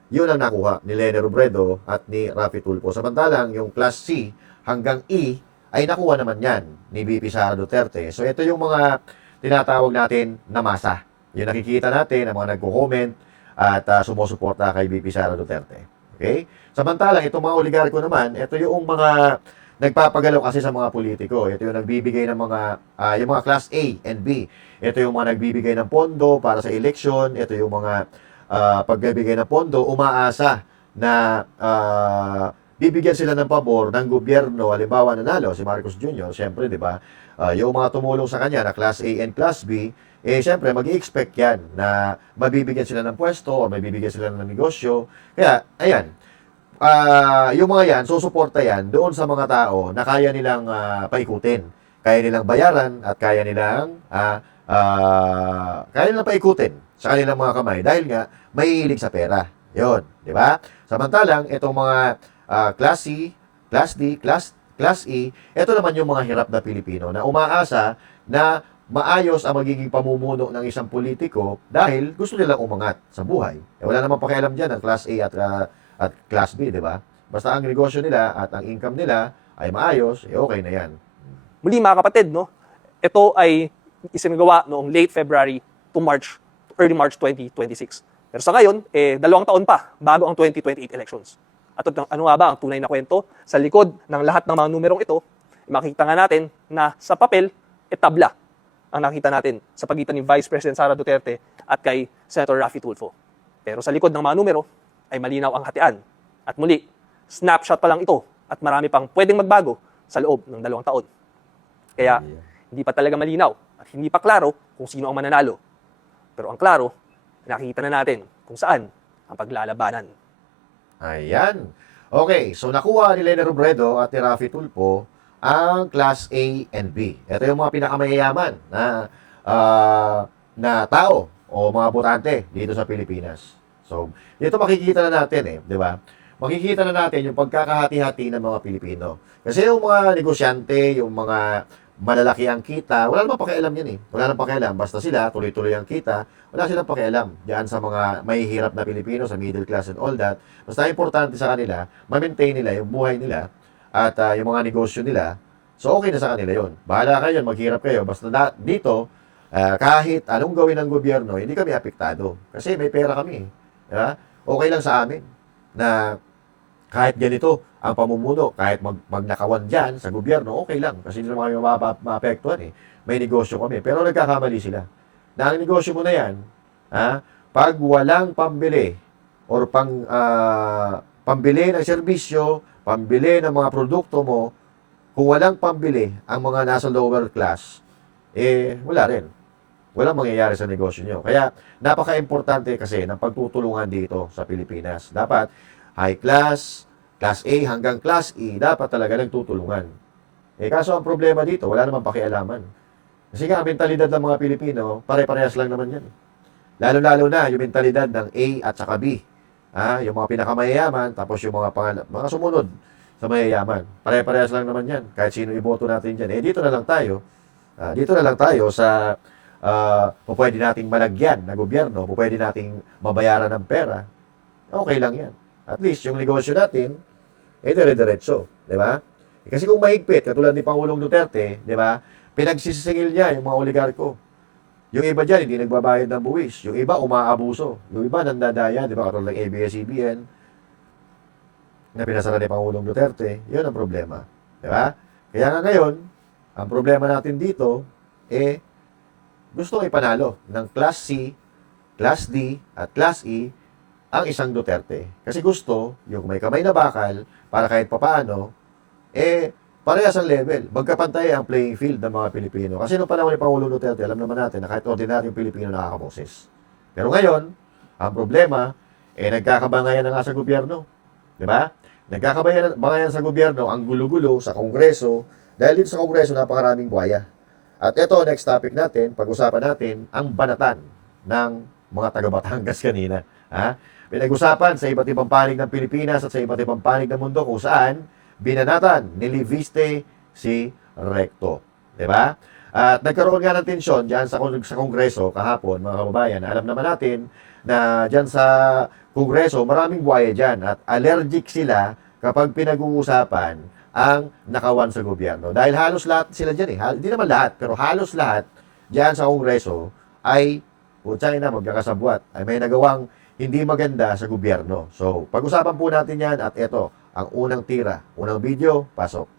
yun ang nakuha ni Leni Robredo at ni Rafi Tulfo. Samantalang yung Class C hanggang E ay nakuha naman yan ni VP Sara Duterte. So ito yung mga tinatawag natin na masa. Yung nakikita natin, ang mga nagko-comment at sumusuporta kay VP Sara Duterte. Okay? Samantalang itong mga oligarko naman, ito yung mga nagpapagalaw kasi sa mga politiko. Ito yung nagbibigay ng yung mga Class A and B. Ito yung mga nagbibigay ng pondo para sa election. Ito yung mga pagbibigay ng pondo, umaasa na bibigyan sila ng pabor ng gobyerno. Halimbawa, nanalo si Marcos Jr., siyempre, di ba? Yung mga tumulong sa kanya na Class A and Class B, siyempre, mag-i-expect yan na mabibigyan sila ng pwesto o mabibigyan sila ng negosyo. Kaya, ayan, yung mga yan, susuporta yan doon sa mga tao na kaya nilang paikutin. Kaya nilang bayaran at kaya nilang paikutin sa kanilang mga kamay dahil nga mahihilig sa pera. Yun, di ba? Samantalang, itong mga Class C, Class D, Class E, ito naman yung mga hirap na Pilipino na umaasa na maayos ang magiging pamumuno ng isang politiko dahil gusto nilang umangat sa buhay. Wala namang pakialam dyan ang Class A at Class B, di ba? Basta ang negosyo nila at ang income nila ay maayos, okay na yan. Muli mga kapatid, no? Ito ay isinagawa noong late February to early March 2026. Pero sa ngayon, 2 taon pa bago ang 2028 elections. At ano nga ba ang tunay na kwento? Sa likod ng lahat ng mga numerong ito, makikita nga natin na sa papel, tabla ang nakita natin sa pagitan ni Vice President Sara Duterte at kay Senator Raffy Tulfo. Pero sa likod ng mga numero ay malinaw ang hatian. At muli, snapshot pa lang ito at marami pang pwedeng magbago sa loob ng 2 taon. Kaya hindi pa talaga malinaw at hindi pa klaro kung sino ang mananalo. Pero ang klaro, nakikita na natin kung saan ang paglalabanan. Ayan. Okay, so nakuha ni Lene Robredo at ni Raffy Tulfo ang Class A and B. Ito yung mga pinakamayayaman na tao o mga botante dito sa Pilipinas. So, dito makikita na natin di ba? Makikita na natin yung pagkakahati-hati ng mga Pilipino. Kasi yung mga negosyante, yung mga malalaki ang kita, wala namang pakialam yan Wala namang pakialam. Basta sila, tuloy-tuloy ang kita, wala silang pakialam. Diyan sa mga mahihirap na Pilipino, sa middle class and all that. Basta importante sa kanila, ma-maintain nila yung buhay nila at yung mga negosyo nila. So, okay na sa kanila yon. Bahala kayo, maghirap kayo. Basta dito, kahit anong gawin ng gobyerno, hindi kami apektado. Kasi may pera kami. Diba? Okay lang sa amin na kahit ganito ang pamumuno, kahit magnakawan dyan sa gobyerno, okay lang. Kasi hindi naman kami maapektuhan May negosyo kami. Pero nagkakamali sila. Na ang negosyo mo na yan, pag walang pambili or pambili ng serbisyo, pambili ng mga produkto mo, kung walang pambili ang mga nasa lower class, wala rin. Walang mangyayari sa negosyo nyo. Kaya, napaka-importante kasi ng pagtutulungan dito sa Pilipinas. Dapat, high class, Class A hanggang Class E, dapat talaga nagtutulungan. Kaso ang problema dito, wala namang pakialaman. Kasi nga, ang mentalidad ng mga Pilipino, pare-parehas lang naman yan. Lalo-lalo na yung mentalidad ng A at saka B. Yung mga pinakamayayaman, tapos yung mga sumunod sa mayayaman. Pare-parehas lang naman yan. Kahit sino iboto natin dyan. Dito na lang tayo. Dito na lang tayo sa pwede nating malagyan na gobyerno, pwede nating mabayaran ng pera. Okay lang yan. At least, yung negosyo natin, dire-diretso. Di ba? Kasi kung mahigpit, katulad ni Pangulong Duterte, di ba? Pinagsisingil niya yung mga oligarko. Yung iba dyan, hindi nagbabayad ng buwis. Yung iba, umaabuso. Yung iba, nandadaya, di ba? Katulad ng ABS-CBN, na pinasara ni Pangulong Duterte, yun ang problema. Di ba? Kaya nga ngayon, ang problema natin dito, gusto ipanalo ng Class C, Class D, at Class E, ang isang Duterte. Kasi gusto, yung may kamay na bakal, para kahit papaano, parehas ang level. Magkapantay ang playing field ng mga Pilipino. Kasi nung panahon ni Pangulong Duterte, alam naman natin na kahit ordinaryong Pilipino nakakaboses. Pero ngayon, ang problema, nagkakabangayan na nga sa gobyerno. Di ba? Nagkakabangayan sa gobyerno, ang gulo-gulo sa Kongreso, dahil dito sa Kongreso, napakaraming buhaya. At ito, next topic natin, pag-usapan natin, ang banatan ng mga taga-Batangas kanina. Pinag-usapan sa iba't ibang panig ng Pilipinas at sa iba't ibang panig ng mundo kung saan binanatan ni Liviste si Recto. Diba? At nagkaroon nga ng tensyon dyan sa Kongreso kahapon, mga kababayan. Alam naman natin na dyan sa Kongreso, maraming buhaya dyan at allergic sila kapag pinag-uusapan ang nakawan sa gobyerno. Dahil halos lahat sila dyan Hindi naman lahat, pero halos lahat dyan sa Kongreso ay magkakasabwat, ay may nagawang hindi maganda sa gobyerno. So, pag-usapan po natin yan at ito, ang unang tira, unang video, pasok.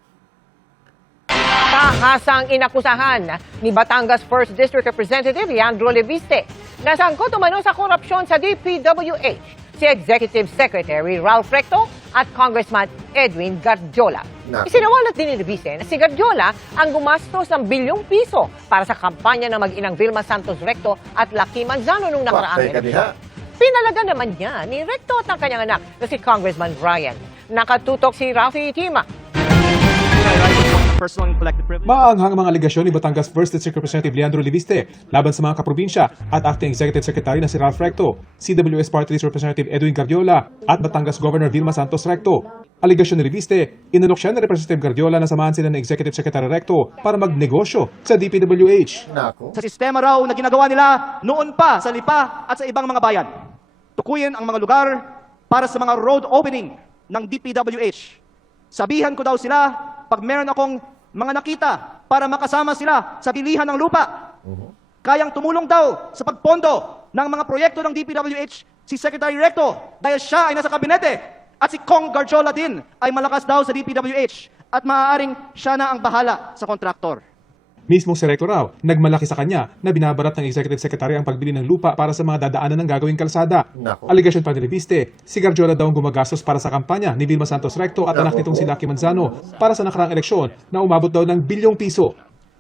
Tahasang inakusahan ni Batangas 1st District Representative Leandro Liviste na sangkot umano sa korupsyon sa DPWH si Executive Secretary Ralph Recto at Congressman Edwin Gardiola. Isinawalat din ni Liviste na si Gardiola ang gumastos ng bilyong piso para sa kampanya ng mag-inang Vilma Santos Recto at Lucky Manzano nung nakaraang eleksyon. Pinalaga naman niya ni Recto at ng kanyang anak na si Congressman Ryan. Nakatutok si Rafi Tima. Maanghang mga aligasyon ni Batangas 1st District Representative Leandro Leviste laban sa mga kaprobinsya at Acting Executive Secretary na si Ralph Recto, CWS Party List Representative Edwin Guardiola at Batangas Governor Vilma Santos Recto. Aligasyon ni Leviste, inalok siya ni Representative Guardiola na samahan sila ng Executive Secretary Recto para magnegosyo sa DPWH. Nako. Sa sistema raw na ginagawa nila noon pa sa Lipa at sa ibang mga bayan. Tukuyin ang mga lugar para sa mga road opening ng DPWH. Sabihan ko daw sila pag meron akong mga nakita para makasama sila sa bilihan ng lupa. Kayang tumulong daw sa pagpondo ng mga proyekto ng DPWH si Secretary Recto dahil siya ay nasa kabinete at si Kong Garjola din ay malakas daw sa DPWH at maaaring siya na ang bahala sa kontraktor. Mismong si Recto raw, nagmalaki sa kanya na binabarat ng Executive Secretary ang pagbili ng lupa para sa mga dadaanan ng gagawing kalsada. Nako. Aligasyon pa ni Leviste, si Garjola daw ang gumagastos para sa kampanya ni Vilma Santos Recto at anak nitong si Lucky Manzano para sa nakaraang eleksyon na umabot daw ng bilyong piso.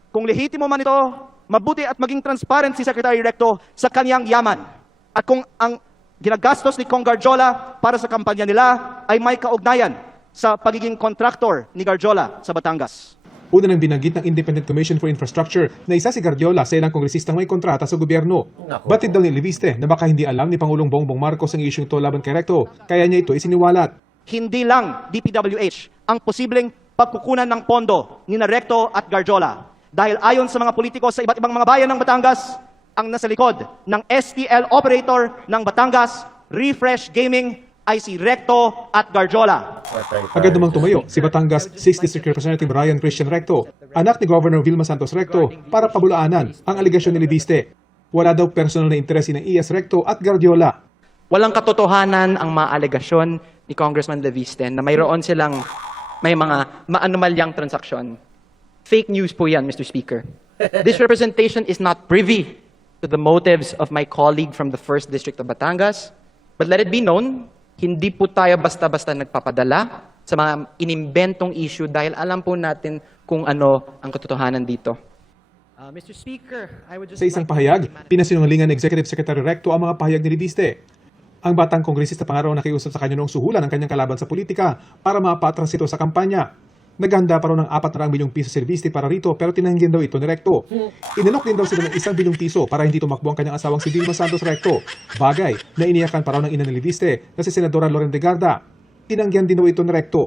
Kung lehitimo man ito, mabuti at maging transparent si Secretary Recto sa kanyang yaman. At kung ang ginagastos ni Kong Garjola para sa kampanya nila ay may kaugnayan sa pagiging contractor ni Garjola sa Batangas. Una nang binanggit ng Independent Commission for Infrastructure na isa si Guardiola sa ilang kongresistang may kontrata sa gobyerno. Batid daw ni Leviste na baka hindi alam ni Pangulong Bongbong Marcos ang isyung ito laban kay Recto, kaya niya ito isiniwalat. Hindi lang DPWH ang posibleng pagkukunan ng pondo ni Recto at Garjola. Dahil ayon sa mga politiko sa iba't ibang mga bayan ng Batangas, ang nasa likod ng STL operator ng Batangas, Refresh Gaming, ay si Recto at Garjola. Agad namang tumayo si Batangas 6th District Representative Ryan Christian Recto, anak ni Governor Vilma Santos Recto, para pabulaanan ang aligasyon ni Leviste. Wala daw personal na interes ng ES Recto at Guardiola. Walang katotohanan ang mga alegasyon ni Congressman Leviste na mayroon silang may mga maanomalyang transaksyon. Fake news po yan, Mr. Speaker. This representation is not privy to the motives of my colleague from the 1st District of Batangas. But let it be known, hindi po tayo basta-basta nagpapadala sa mga inimbentong issue dahil alam po natin kung ano ang katotohanan dito. Mr. Speaker, I would just Sa isang pahayag, pinasinungalingan ng Executive Secretary Recto ang mga pahayag ni Leviste. Ang batang kongresista pa nga raw nakiusap sa kanya noong suhulan ng kanyang kalaban sa politika para mapatras ito sa kampanya. Naghanda pa raw ng 400 milyong piso si Leviste para rito pero tinanggihan daw ito ni Recto. Inalok din daw sila ng 1 bilyong piso para hindi tumakbo ang kanyang asawang si Vilma Santos Recto. Bagay na iniyakan pa raw ng ina ni Leviste na si Senadora Loren de Garda. Tinanggihan din daw ito ni Recto.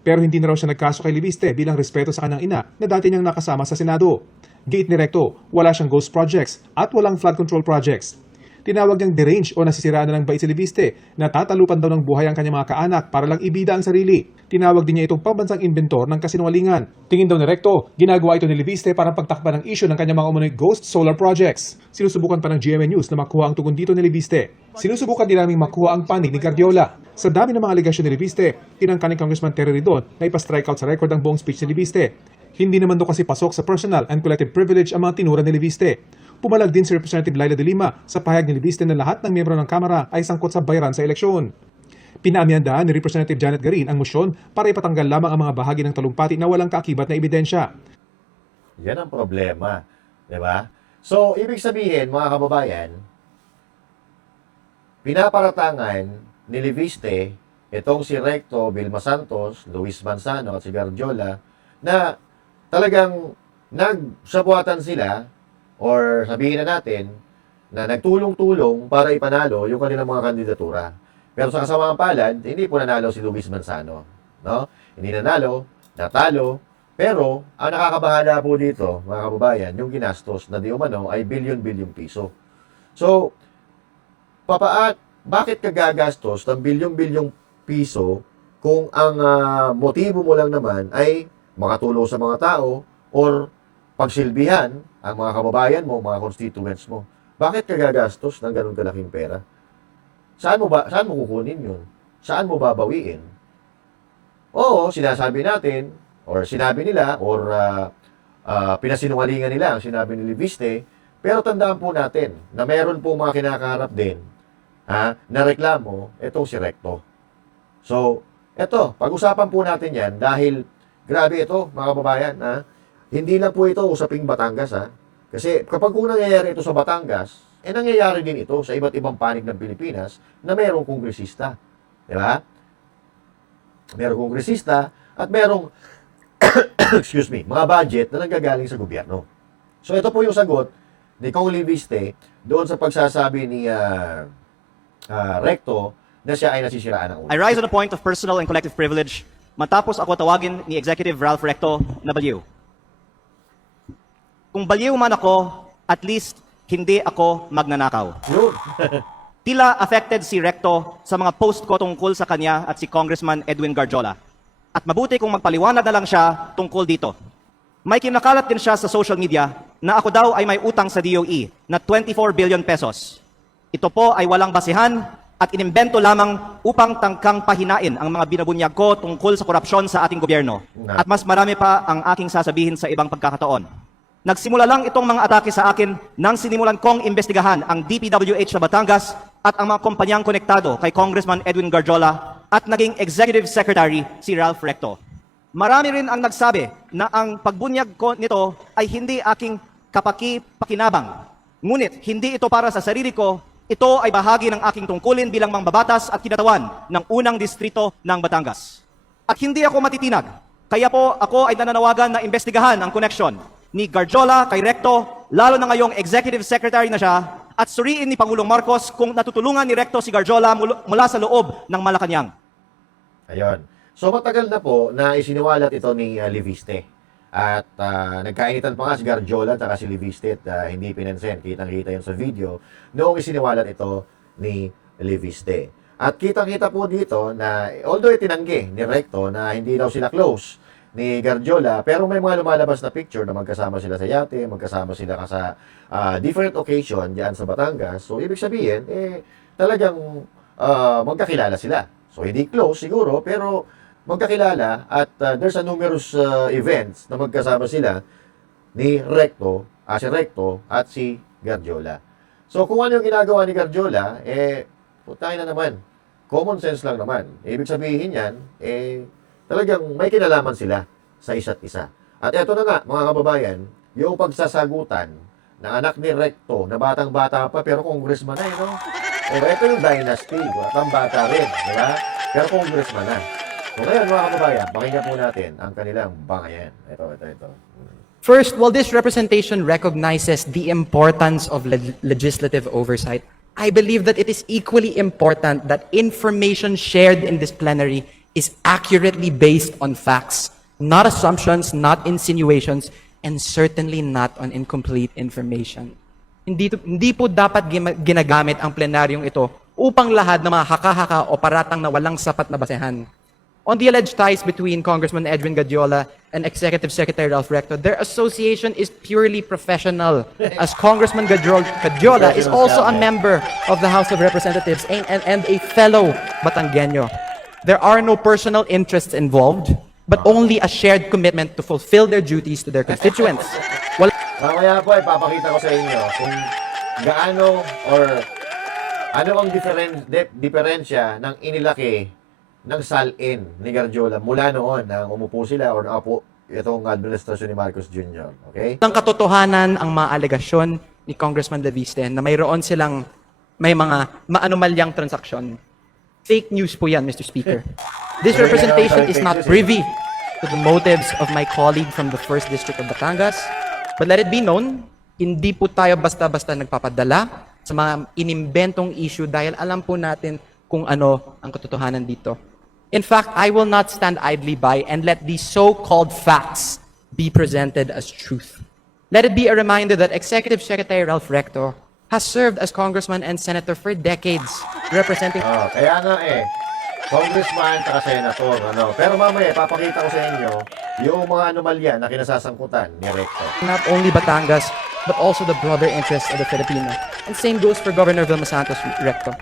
Pero hindi na raw siya nagkaso kay Leviste bilang respeto sa kanyang ina na dati niyang nakasama sa Senado. Gate ni Recto, wala siyang ghost projects at walang flood control projects. Tinawag niyang deranged o nasisiraan na ng bait si Leviste na tatalupan daw ng buhay ang kanyang mga kaanak para lang ibida ang sarili. Tinawag din niya itong pambansang inventor ng kasinungalingan. Tingin daw ni Recto, ginagawa ito ni Leviste para pagtakpan ng issue ng kanyang mga umunoy ghost solar projects. Sinusubukan pa ng GMA News na makuha ang tugon dito ni Leviste. Sinusubukan din naming makuha ang panig ni Guardiola. Sa dami ng mga aligasyon ni Leviste, tinangka ni Congressman Terry Ridon na ipa-strike out sa record ang buong speech ni Leviste. Hindi naman daw kasi pasok sa personal and collective privilege ang mga tinura ni Leviste. Pumalag din si Representative Laila de Lima sa pahayag ni Leviste na lahat ng miyembro ng Kamara ay sangkot sa bayaran sa eleksyon. Pinaamyandahan ni Representative Janet Garin ang motion para ipatanggal lamang ang mga bahagi ng talumpati na walang kaakibat na ebidensya. Yan ang problema. Diba? So, ibig sabihin, mga kababayan, pinaparatangan ni Leviste itong si Recto, Vilma Santos, Luis Manzano at si Guardiola na talagang nagsabuatan sila or sabihin na natin na nagtulong-tulong para ipanalo yung kanilang mga kandidatura. Pero sa kasamaang palad, hindi po nanalo si Luis Manzano. No? Hindi nanalo, natalo, pero ang nakakabahala po dito, mga kababayan, yung ginastos na di umano ay bilyon-bilyong piso. So, bakit ka gagastos ng bilyon-bilyong piso kung ang motibo mo lang naman ay makatulong sa mga tao or pagsilbihan ang mga kababayan mo, mga constituents mo? Bakit ka gagastos ng ganun kalaking pera? Saan mo kukunin yun? Saan mo babawiin? Oo, sinasabi natin, or sinabi nila, or pinasinungalingan nila ang sinabi ni Leviste, pero tandaan po natin na meron po mga kinakaharap din na reklamo, itong si Recto. So, eto, pag-usapan po natin yan dahil grabe ito, mga kababayan, hindi lang po ito usaping Batangas, Kasi kapag kung nangyayari ito sa Batangas, nangyayari din ito sa iba't ibang panig ng Pilipinas na mayroong kongresista. Di ba? Mayroong kongresista at mayroong excuse me, mga budget na nanggagaling sa gobyerno. So ito po yung sagot ni Kong Leviste doon sa pagsasabi ni Recto na siya ay nasisiraan ng ulo. I rise on a point of personal and collective privilege matapos ako tawagin ni Executive Ralph Recto na baliw. Kung baliw man ako, at least hindi ako magnanakaw. Tila affected si Recto sa mga post ko tungkol sa kanya at si Congressman Edwin Garjola. At mabuti kung magpaliwanag na lang siya tungkol dito. May kinakalat din siya sa social media na ako daw ay may utang sa DOE na 24 billion pesos. Ito po ay walang basihan at inimbento lamang upang tangkang pahinain ang mga binabunyag ko tungkol sa korupsyon sa ating gobyerno. At mas marami pa ang aking sasabihin sa ibang pagkakataon. Nagsimula lang itong mga atake sa akin nang sinimulan kong imbestigahan ang DPWH sa Batangas at ang mga kumpanyang konektado kay Congressman Edwin Garjola at naging Executive Secretary si Ralph Recto. Marami rin ang nagsabi na ang pagbunyag ko nito ay hindi aking kapaki-pakinabang. Ngunit hindi ito para sa sarili ko, ito ay bahagi ng aking tungkulin bilang mambabatas at kinatawan ng unang distrito ng Batangas. At hindi ako matitinag, kaya po ako ay nananawagan na imbestigahan ang koneksyon ni Garjola kay Recto, lalo na ngayong Executive Secretary na siya, at suriin ni Pangulong Marcos kung natutulungan ni Recto si Garjola mula sa loob ng Malacanang. Ayun. So matagal na po na isiniwalat ito ni Leviste. At nagkainitan pa nga si Garjola at si Leviste at hindi pinansin. Kitang-kita yun sa video noong isiniwalat ito ni Leviste. At kitang-kita po dito na although itinanggi ni Recto na hindi daw sila close ni Garjola, pero may mga lumalabas na picture na magkasama sila sa yate, magkasama sila sa different occasion diyan sa Batangas. So ibig sabihin, talagang magkakilala sila. So hindi close siguro, pero magkakilala at there's a numerous events na magkasama sila ni Recto, si Recto at si Garjola. So kung ano yung ginagawa ni Garjola, putay na naman. Common sense lang naman. Ibig sabihin yan, talagang may kinalaman sila sa isa't isa. At eto na nga, mga kababayan, yung pagsasagutan ng anak ni Recto na batang-bata pa pero congressman na, no? Ito yung dynasty, batang bata rin, di ba? Pero congressman na. So ngayon, mga kababayan, pakinggan po natin ang kanilang bangayan. Ito. First, while this representation recognizes the importance of legislative oversight, I believe that it is equally important that information shared in this plenary is accurately based on facts, not assumptions, not insinuations, and certainly not on incomplete information. Hindi po dapat ginagamit ang plenaryong ito upang lahat ng mga haka-haka o paratang na walang sapat na basehan. On the alleged ties between Congressman Edwin Garjola and Executive Secretary Ralph Recto, their association is purely professional, as Congressman Garjola is also a member of the House of Representatives and a fellow Batangueño. There are no personal interests involved, but only a shared commitment to fulfill their duties to their constituents. Mamaya po, ipapakita ko sa inyo kung gaano or ano ang diferensya ng inilaki ng salin ni Garjola mula noon nang umupo sila or nakapo itong administrasyon ni Marcos Jr. Okay? Ang katotohanan ang mga alegasyon ni Congressman Leviste na mayroon silang may mga maanumalyang transaksyon. Fake news po yan, Mr. Speaker. This representation is not privy to the motives of my colleague from the 1st District of Batangas. But let it be known, hindi po tayo basta-basta nagpapadala sa mga inimbentong issue dahil alam po natin kung ano ang katotohanan dito. In fact, I will not stand idly by and let these so-called facts be presented as truth. Let it be a reminder that Executive Secretary Ralph Recto has served as congressman and senator for decades, representing... Kaya nga congressman at senator, Pero mamaya, papakita ko sa inyo yung mga anomalya na kinasasangkutan ni Recto. Not only Batangas, but also the broader interests of the Filipino. And same goes for Governor Vilma Santos Recto.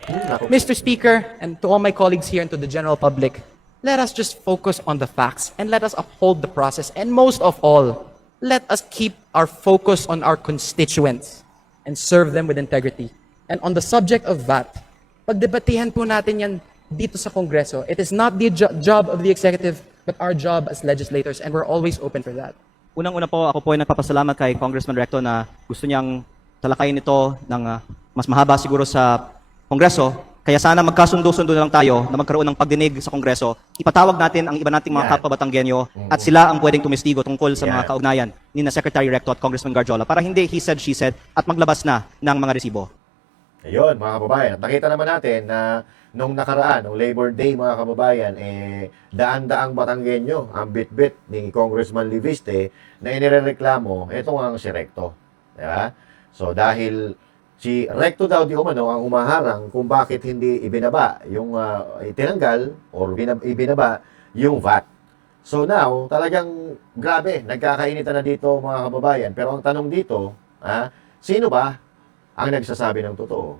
Mr. Speaker, and to all my colleagues here and to the general public, let us just focus on the facts and let us uphold the process. And most of all, let us keep our focus on our constituents and serve them with integrity. And on the subject of VAT, pagdebatehan po natin yan dito sa Kongreso. It is not the job of the executive, but our job as legislators, and we're always open for that. Unang-una po, ako po ay nagpapasalamat kay Congressman Recto na gusto niyang talakayin ito ng mas mahaba siguro sa Kongreso. Kaya sana magkasundo-sundo na lang tayo na magkaroon ng pagdinig sa Kongreso. Ipatawag natin ang iba nating mga kapwa Batanggenyo at sila ang pwedeng tumistigo tungkol sa mga kaugnayan ni na Secretary Recto at Congressman Garjola para hindi he said, she said at maglabas na ng mga resibo. Ayun, mga kababayan. At nakita naman natin na nung nakaraan, nung Labor Day, mga kababayan, daan-daang Batanggenyo ang bit-bit ni Congressman Leviste na inireklamo, ito nga ang si Recto. Diba? So, dahil si Recto daw di umano ang umaharang kung bakit hindi ibinaba yung itinanggal or ibinaba yung VAT. So now, talagang grabe, nagkakainitan na dito mga kababayan. Pero ang tanong dito, sino ba ang nagsasabi ng totoo?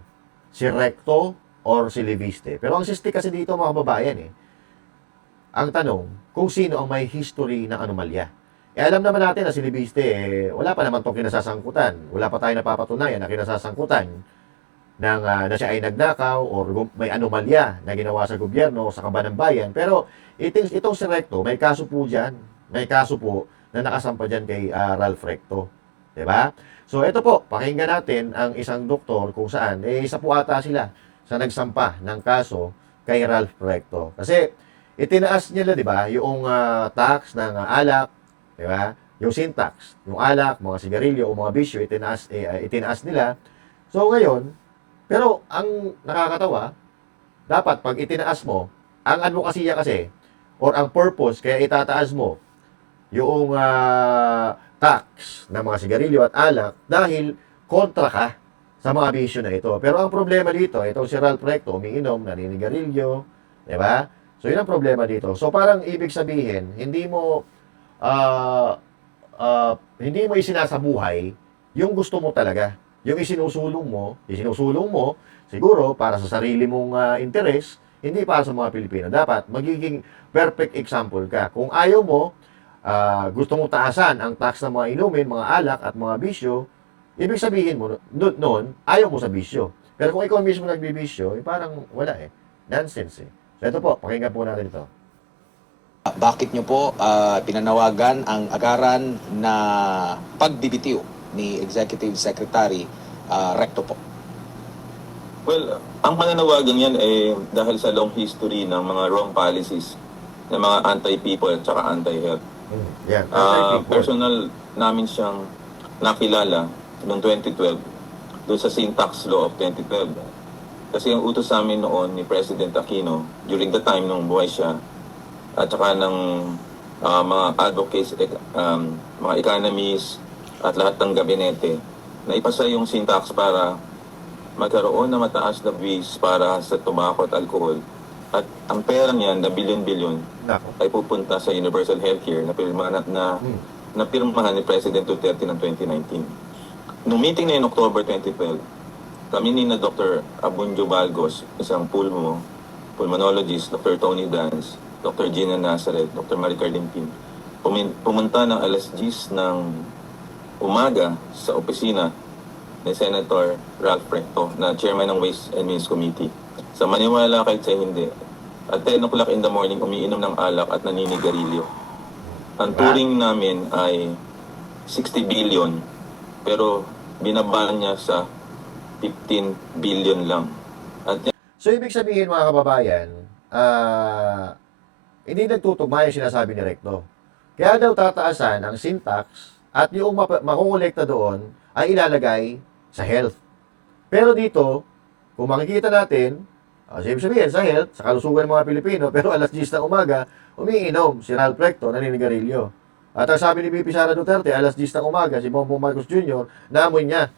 Si Recto or si Leviste? Pero ang sisti kasi dito mga kababayan ang tanong, kung sino ang may history ng anomalya. Alam naman natin na si Leviste, wala pa naman itong kinasasangkutan. Wala pa tayo napapatunayan na kinasasangkutan ng, na siya ay nagnakaw or may anomalya na ginawa sa gobyerno, sa kaban ng bayan. Pero itong si Recto, may kaso po dyan. May kaso po na nakasampa dyan kay Ralph Recto. Diba? So ito po, pakinggan natin ang isang doktor kung saan. Isa po ata sila sa nagsampa ng kaso kay Ralph Recto. Kasi itinaas nila, diba, yung tax ng alak, diba? Yung sin tax, yung alak, mga sigarilyo o mga bisyo, itinaas nila. So ngayon, pero ang nakakatawa, dapat pag itinaas mo, ang advokasya kasi, or ang purpose, kaya itataas mo yung tax ng mga sigarilyo at alak dahil kontra ka sa mga bisyo na ito. Pero ang problema dito, itong si Ralph Recto, umiinom, naninigarilyo, diba? So yun ang problema dito. So parang ibig sabihin, hindi mo isinasabuhay yung gusto mo talaga. Yung isinusulong mo, siguro para sa sarili mong interes, hindi para sa mga Pilipino. Dapat magiging perfect example ka. Kung ayaw mo, gusto mong taasan ang tax ng mga inumin, mga alak at mga bisyo, ibig sabihin mo noon, ayaw mo sa bisyo. Pero kung ikaw mismo nagbibisyo, parang wala nonsense So ito po, pakinggan po natin ito. Bakit nyo po pinanawagan ang agaran na pagbibitiw ni Executive Secretary Recto po? Well, ang pananawagan yan dahil sa long history ng mga wrong policies ng mga anti-people at saka anti-health. Personal namin siyang nakilala noong 2012 doon sa sin tax law of 2012. Kasi ang utos sa amin noon ni President Aquino during the time nung buhay siya at saka ng mga advocates, mga economists at lahat ng gabinete na ipasa yung sin tax para magkaroon na mataas na buwis para sa tobacco at alcohol. At ang pera niyan na bilyon-bilyon ay pupunta sa universal healthcare na pirmahan ni President Duterte ng 2019. Noong meeting na yun, October 2012, kami ni na Dr. Abunjo Balgos, isang pulmonologist, Dr. Tony Dance, Dr. Gina Nazareth, Dr. Maricar Limpin, pumunta ng alas 10 ng umaga sa opisina ni Senator Ralph Recto na chairman ng Ways and Means Committee. Sa maniwala kahit sa hindi, at 10 o'clock in the morning, umiinom ng alak at naninigarilyo. Ang turing namin ay 60 billion, pero binabalan niya sa 15 billion lang. So, ibig sabihin mga kababayan, hindi nagtutugma yung sinasabi ni Recto. Kaya daw tataasan ang sin tax at yung makukolekta doon ay ilalagay sa health. Pero dito, kung makikita natin, ibig sabihin sa health, sa kalusugan ng mga Pilipino, pero alas 10 ng umaga, umiinom si Ralph Recto, naninigarilyo. At ang sabi ni VP Sara Duterte, alas 10 ng umaga, si Bongbong Marcos Jr., naamoy niya,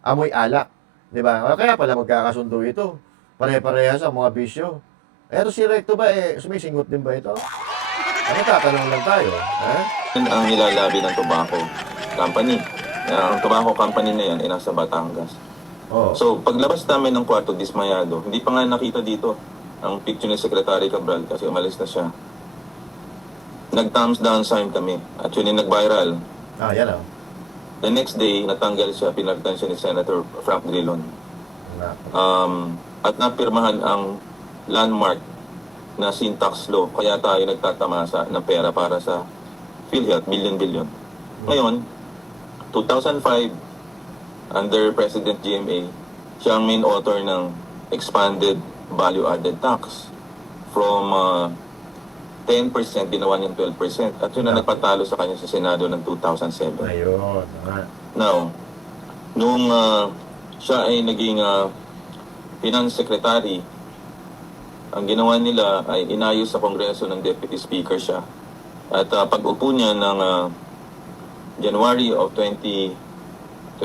amoy alak. Diba? Kaya pala magkakasundo ito. Pare-pareha sa mga bisyo. Eto si Recto ba, sumisingot din ba ito? Ano, tatanong lang tayo. Ang nilalabi ng tobacco company. Ang tobacco company na yan ay nasa Batangas. So, paglabas namin ng kwarto, dismayado, hindi pa nga nakita dito ang picture ni Secretary Cabral kasi umalis na siya. Nag-thumbs down sign kami. Actually, nag-viral. Yan The next day, natanggal siya, pinagtan siya ni Senator Frank Drilon. At napirmahan ang landmark na sin tax law, kaya tayo nagtatamasa ng pera para sa PhilHealth, billion-billion. Ngayon, 2005, under President GMA, Siya ang main author ng expanded value-added tax. From 10%, ginawa niyang 12%. At yun na nagpatalo sa kanya sa Senado ng 2007. Ayun. Now, nung siya ay naging Finance Secretary, ang ginawa nila ay inayos sa Kongreso ng Deputy Speaker siya. At pag-upo niya ng January of 2025,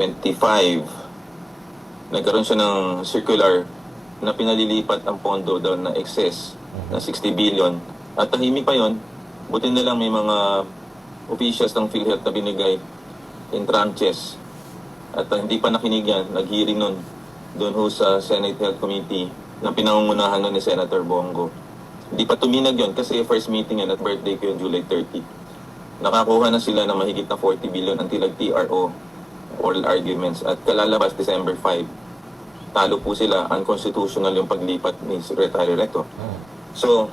nagkaroon siya ng circular na pinalilipat ang pondo daw na excess na 60 billion. At tahimik pa yon, buti na lang may mga officials ng PhilHealth na binigay in tranches. At hindi pa nakinig yan, nag-hearing nun doon ho sa Senate Health Committee na pinangungunahan nun ni Senator Bongo. Hindi pa tuminag yon kasi first meeting yan at birthday ko yun, July 30. Nakakuha na sila ng mahigit na 40 billion until TRO, oral arguments, at kalalabas December 5. Talo po sila, unconstitutional yung paglipat ni Secretary Recto. So,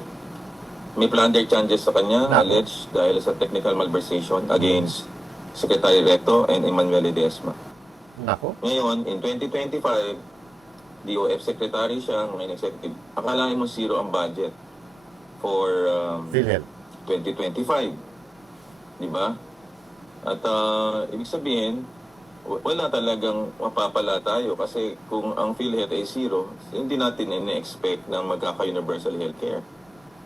may plunder charges sa kanya, alleged dahil sa technical malversation against Secretary Recto and Emmanuel Ledesma. Ngayon, in 2025, DOF Secretary siya, ngayon executive. Akalain mo zero ang budget for 2025. Di ba? At ibig sabihin, wala talagang mapapala tayo kasi kung ang PhilHealth ay zero, hindi natin ina-expect na magkaka-universal healthcare.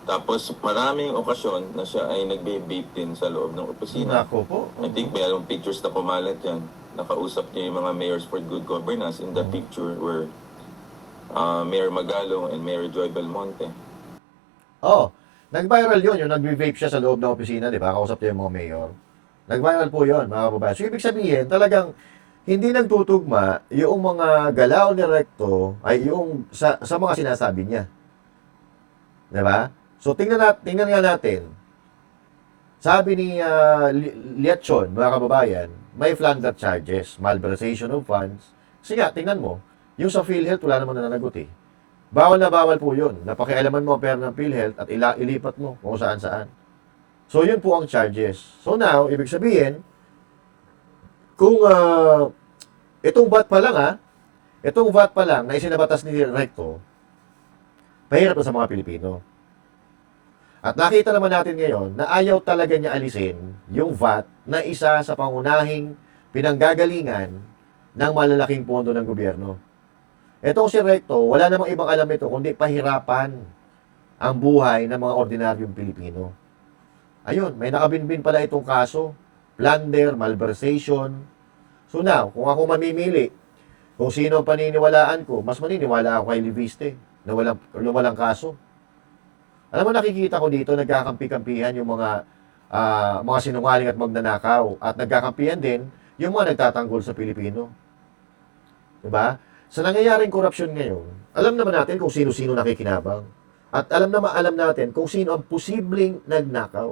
Tapos maraming okasyon na siya ay nagbe-vape din sa loob ng opisina. Nako po. I think mayroong pictures na kumalat dyan. Nakausap niya yung mga mayors for good governance in the picture where Mayor Magalong and Mayor Joy Belmonte. Oh, nag-viral yun, yung nag-vape siya sa loob ng opisina, di ba? Kausap niya yung mga mayor. Nag-viral po yun, mga kababayan. So, ibig sabihin, talagang hindi nagtutugma yung mga galaw ni Recto ay yung sa mga sinasabi niya. Di ba? So, tingnan nga natin. Sabi ni Liatchon, mga kababayan, may plunder charges, malversation of funds. Kasi nga, tingnan mo, yung sa PhilHealth, wala naman nananagot eh. Bawal na bawal po yun. Napakialaman mo ang pera ng PhilHealth at ilipat mo kung saan-saan. So, yun po ang charges. So, now, ibig sabihin, kung itong VAT pa lang na isinabatas ni Recto, pahirap na sa mga Pilipino. At nakita naman natin ngayon na ayaw talaga niya alisin yung VAT na isa sa pangunahing pinanggagalingan ng malalaking pondo ng gobyerno. Itong si Recto, wala namang ibang alam ito kundi pahirapan ang buhay ng mga ordinaryong Pilipino. Ayun, may nakabinbin pala itong kaso, plunder, malversation. So now, kung ako mamimili, kung sino ang paniniwalaan ko, mas maniniwala ako kay Leviste na walang kaso. Alam mo, nakikita ko dito, nagkakampi-kampihan yung mga sinungaling at magnanakaw. At nagkakampihan din yung mga nagtatanggol sa Pilipino. Diba? Sa nangyayaring korupsyon ngayon, alam naman natin kung sino-sino nakikinabang. At alam natin kung sino ang posibleng nagnakaw.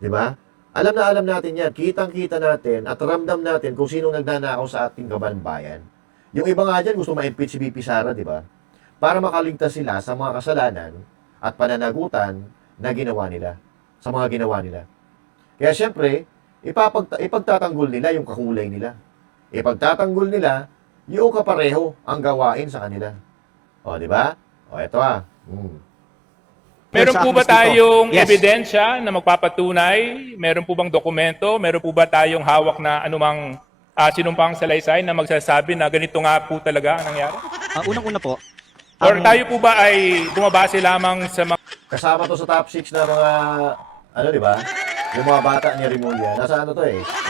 Diba? Alam natin yan. Kitang-kita natin at ramdam natin kung sino nagnanakaw sa ating kabayan. Yung iba nga dyan gusto ma-impeach si BP Sara, diba? Para makaligtas sila sa mga kasalanan at pananagutan na ginawa nila, sa mga ginawa nila. Kaya syempre, ipagtatanggol nila yung kakulay nila. Ipagtatanggol nila yung kapareho ang gawain sa kanila. O, di ba? O, eto Meron po ba tayong ebidensya na magpapatunay? Meron po bang dokumento? Meron po ba tayong hawak na anumang sinumpang salaysay na magsasabi na ganito nga po talaga ang nangyari? Unang-una po, Or tayo po ba ay bumabase lamang sa mga... Kasama to sa top 6 na mga, di ba? Yung mga bata ni Rimulya. Nasa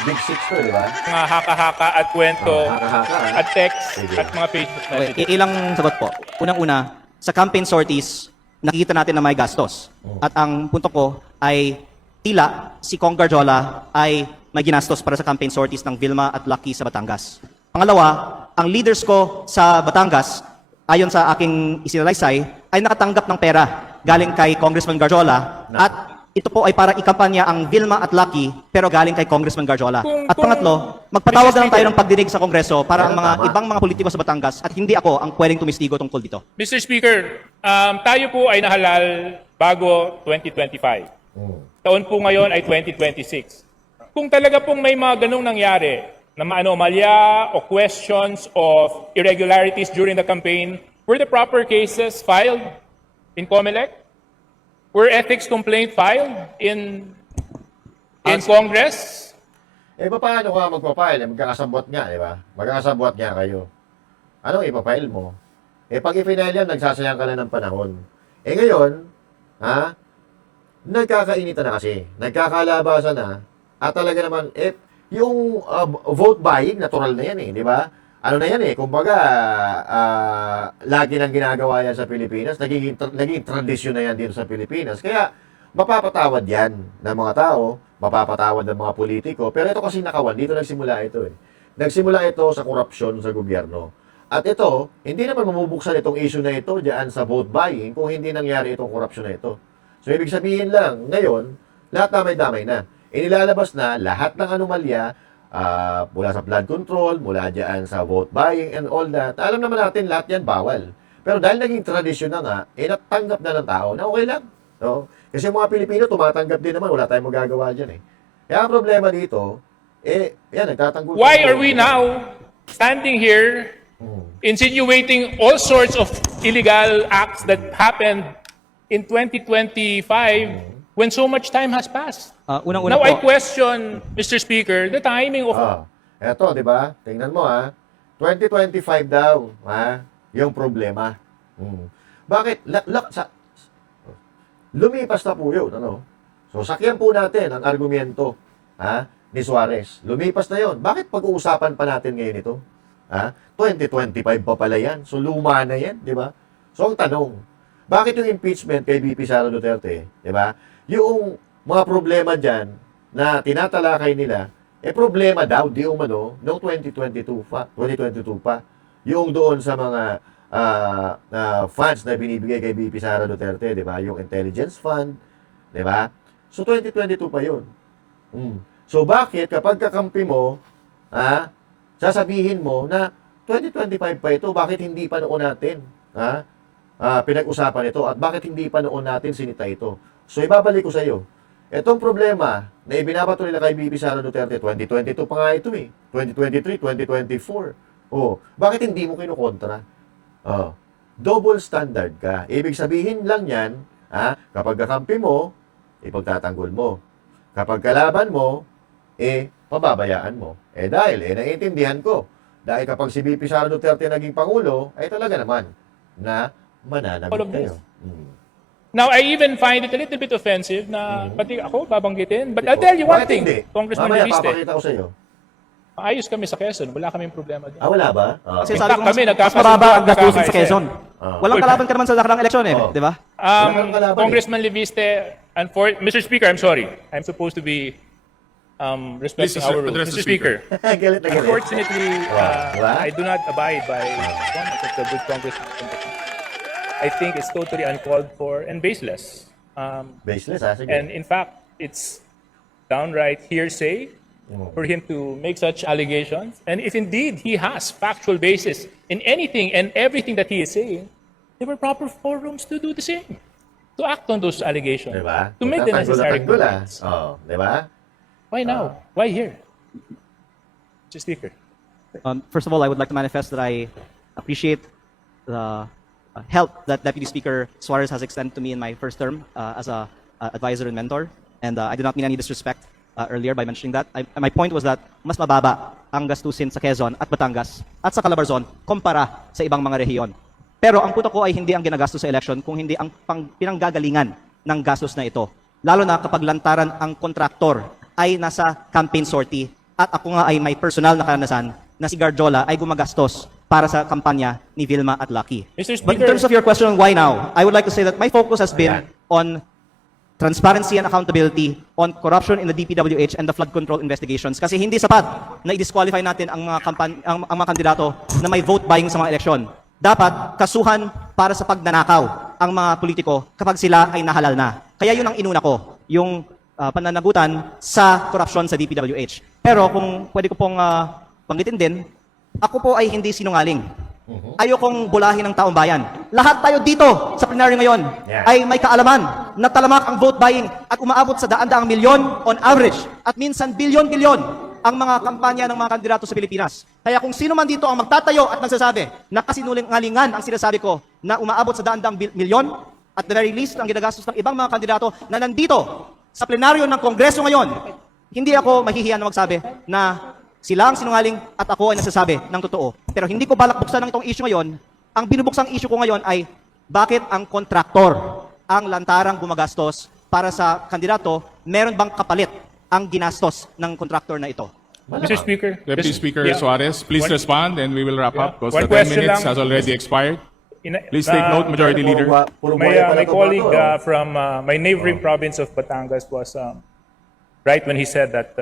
Big 6 to, di ba? Mga haka-haka at kwento, at text, at mga Facebook messages. Ilang sagot po. Unang-una, sa campaign sorties, nakikita natin na may gastos. At ang punto ko ay tila si Kong Garjola ay may ginastos para sa campaign sorties ng Vilma at Lucky sa Batangas. Pangalawa, ang leaders ko sa Batangas, ayon sa aking isinalaysay, ay nakatanggap ng pera galing kay Congressman Garjola at ito po ay para ikampanya ang Vilma at Lucky pero galing kay Congressman Garjola. At pangatlo, magpatawag na lang tayo ng pagdinig sa Kongreso para ang mga ibang mga politiko sa Batangas at hindi ako ang pwedeng tumistigo tungkol dito. Mr. Speaker, tayo po ay nahalal bago 2025. Taon po ngayon ay 2026. Kung talaga pong may mga ganong nangyari, na maanomalya o questions of irregularities during the campaign, were the proper cases filed in COMELEC? Were ethics complaint filed in Congress? Paano ka magpa-file? Magkakasabot nga, di ba? Magkakasabot nga kayo. Anong ipa-file mo? Pag i-file yan, nagsasayang ka lang ng panahon. Ngayon, nagkakainitan na kasi. Nagkakalabasan na. At talaga naman, yung vote buying, natural na yan di ba? Ano na yan kumbaga, lagi nang ginagawa yan sa Pilipinas, naging tradisyon na yan dito sa Pilipinas. Kaya, mapapatawad yan ng mga tao, mapapatawad ng mga politiko, pero ito kasi nakawan, dito nagsimula ito Nagsimula ito sa korupsyon sa gobyerno. At ito, hindi naman mamubuksan itong issue na ito diyan sa vote buying kung hindi nangyari itong korupsyon na ito. So, ibig sabihin lang, ngayon, lahat damay-damay na. Inilalabas na lahat ng anomalya, mula sa flood control, mula dyan sa vote buying and all that. Alam naman natin, lahat yan bawal. Pero dahil naging tradisyon na nga, natanggap na ng tao na okay lang. No? Kasi mga Pilipino, tumatanggap din naman, wala tayong magagawa dyan Kaya ang problema dito, yan, nagtatanggol. Why are we now standing here insinuating all sorts of illegal acts that happened in 2025 when so much time has passed? Now I question, Mr. Speaker, the timing of... Eto, di ba? Tingnan mo 2025 daw, yung problema. Bakit? Lumipas na po yun, So, sakyan po natin ang argumento, ni Suarez. Lumipas na yun. Bakit pag-uusapan pa natin ngayon ito? 2025 pa pala yan. So, luma na yan, di ba? So, ang tanong, bakit yung impeachment kay VP Sara Duterte, di ba? Yung mga problema dyan na tinatalakay nila, problema daw, di umano, noong 2022 pa. Yung doon sa mga funds na binibigay kay VP Sara Duterte, di ba? Yung intelligence fund, di ba? So, 2022 pa yun. So, bakit kapag kakampi mo, sasabihin mo na 2025 pa ito, bakit hindi pa noon natin pinag-usapan ito at bakit hindi pa noon natin sinita ito? So, ibabalik ko sa iyo. Itong problema na ibinabato nila kay VP Sara Duterte, 2022 pa nga ito 2023, 2024. Bakit hindi mo kinukontra? Double standard ka. Ibig sabihin lang yan, kapag kakampi mo, ipagtatanggol mo. Kapag kalaban mo, pababayaan mo. Dahil, naiintindihan ko. Dahil kapag si VP Sara Duterte naging Pangulo, ay talaga naman na mananamit kayo. Now, I even find it a little bit offensive na pati ako babanggitin. But I'll tell you one thing, Congressman Reviste. Papakita ko sa iyo. Ayos kami sa Quezon. Wala kaming problema doon. Wala ba? Kasi sabi ko, mas mababa ang gastusin sa Quezon. Walang kalaban ka naman sa nakarang eleksyon di ba? Congressman Reviste, Mr. Speaker, I'm sorry. I'm supposed to be respecting our rules. Mr. Speaker, unfortunately, I do not abide by one of the good congressman. I think it's totally uncalled for and baseless. Baseless, sige. And in fact, it's downright hearsay for him to make such allegations. And if indeed he has factual basis in anything and everything that he is saying, there were proper forums to do the same. To act on those allegations. Diba? To make the necessary comments. Diba? Why now? Why here? Mr. Speaker. First of all, I would like to manifest that I appreciate the help that Deputy Speaker Suarez has extended to me in my first term as a advisor and mentor. And I did not mean any disrespect earlier by mentioning that. My point was that mas mababa ang gastusin sa Quezon at Batangas at sa Calabarzon kumpara sa ibang mga rehiyon. Pero ang punto ko ay hindi ang ginagastos sa election kung hindi ang pinanggagalingan ng gastos na ito. Lalo na kapag lantaran ang kontraktor ay nasa campaign sortie at ako nga ay may personal na karanasan na si Garjola ay gumagastos para sa kampanya ni Vilma at Lucky. But in terms of your question on why now, I would like to say that my focus has been on transparency and accountability on corruption in the DPWH and the flood control investigations. Kasi hindi sapat na i-disqualify natin ang mga kandidato na may vote buying sa mga eleksyon. Dapat kasuhan para sa pagnanakaw ang mga politiko kapag sila ay nahalal na. Kaya yun ang inuna ko, yung pananagutan sa korupsyon sa DPWH. Pero kung pwede ko pong banggitin din, ako po ay hindi sinungaling. Ayokong bulahin ng taong bayan. Lahat tayo dito sa plenary ngayon ay may kaalaman na talamak ang vote buying at umaabot sa daan-daang milyon on average at minsan bilyon-bilyon ang mga kampanya ng mga kandidato sa Pilipinas. Kaya kung sino man dito ang magtatayo at nagsasabi na kasinungalingan ang sinasabi ko na umaabot sa daan-daang milyon, at the very least ang ginagastos ng ibang mga kandidato na nandito sa plenaryo ng Kongreso ngayon, hindi ako mahihiyan na magsabi na sila ang sinungaling at ako ay nagsasabi ng totoo. Pero hindi ko balak buksan ng itong issue ngayon. Ang binubuksang issue ko ngayon ay bakit ang kontraktor ang lantarang gumagastos para sa kandidato, meron bang kapalit ang ginastos ng kontraktor na ito? Mr. Speaker. Deputy Speaker Yeah. Suarez, please One- respond and we will wrap up because One the 10 question minutes lang. has already expired. Please take note, Majority Leader. My colleague from my neighboring province of Batangas was right when he said that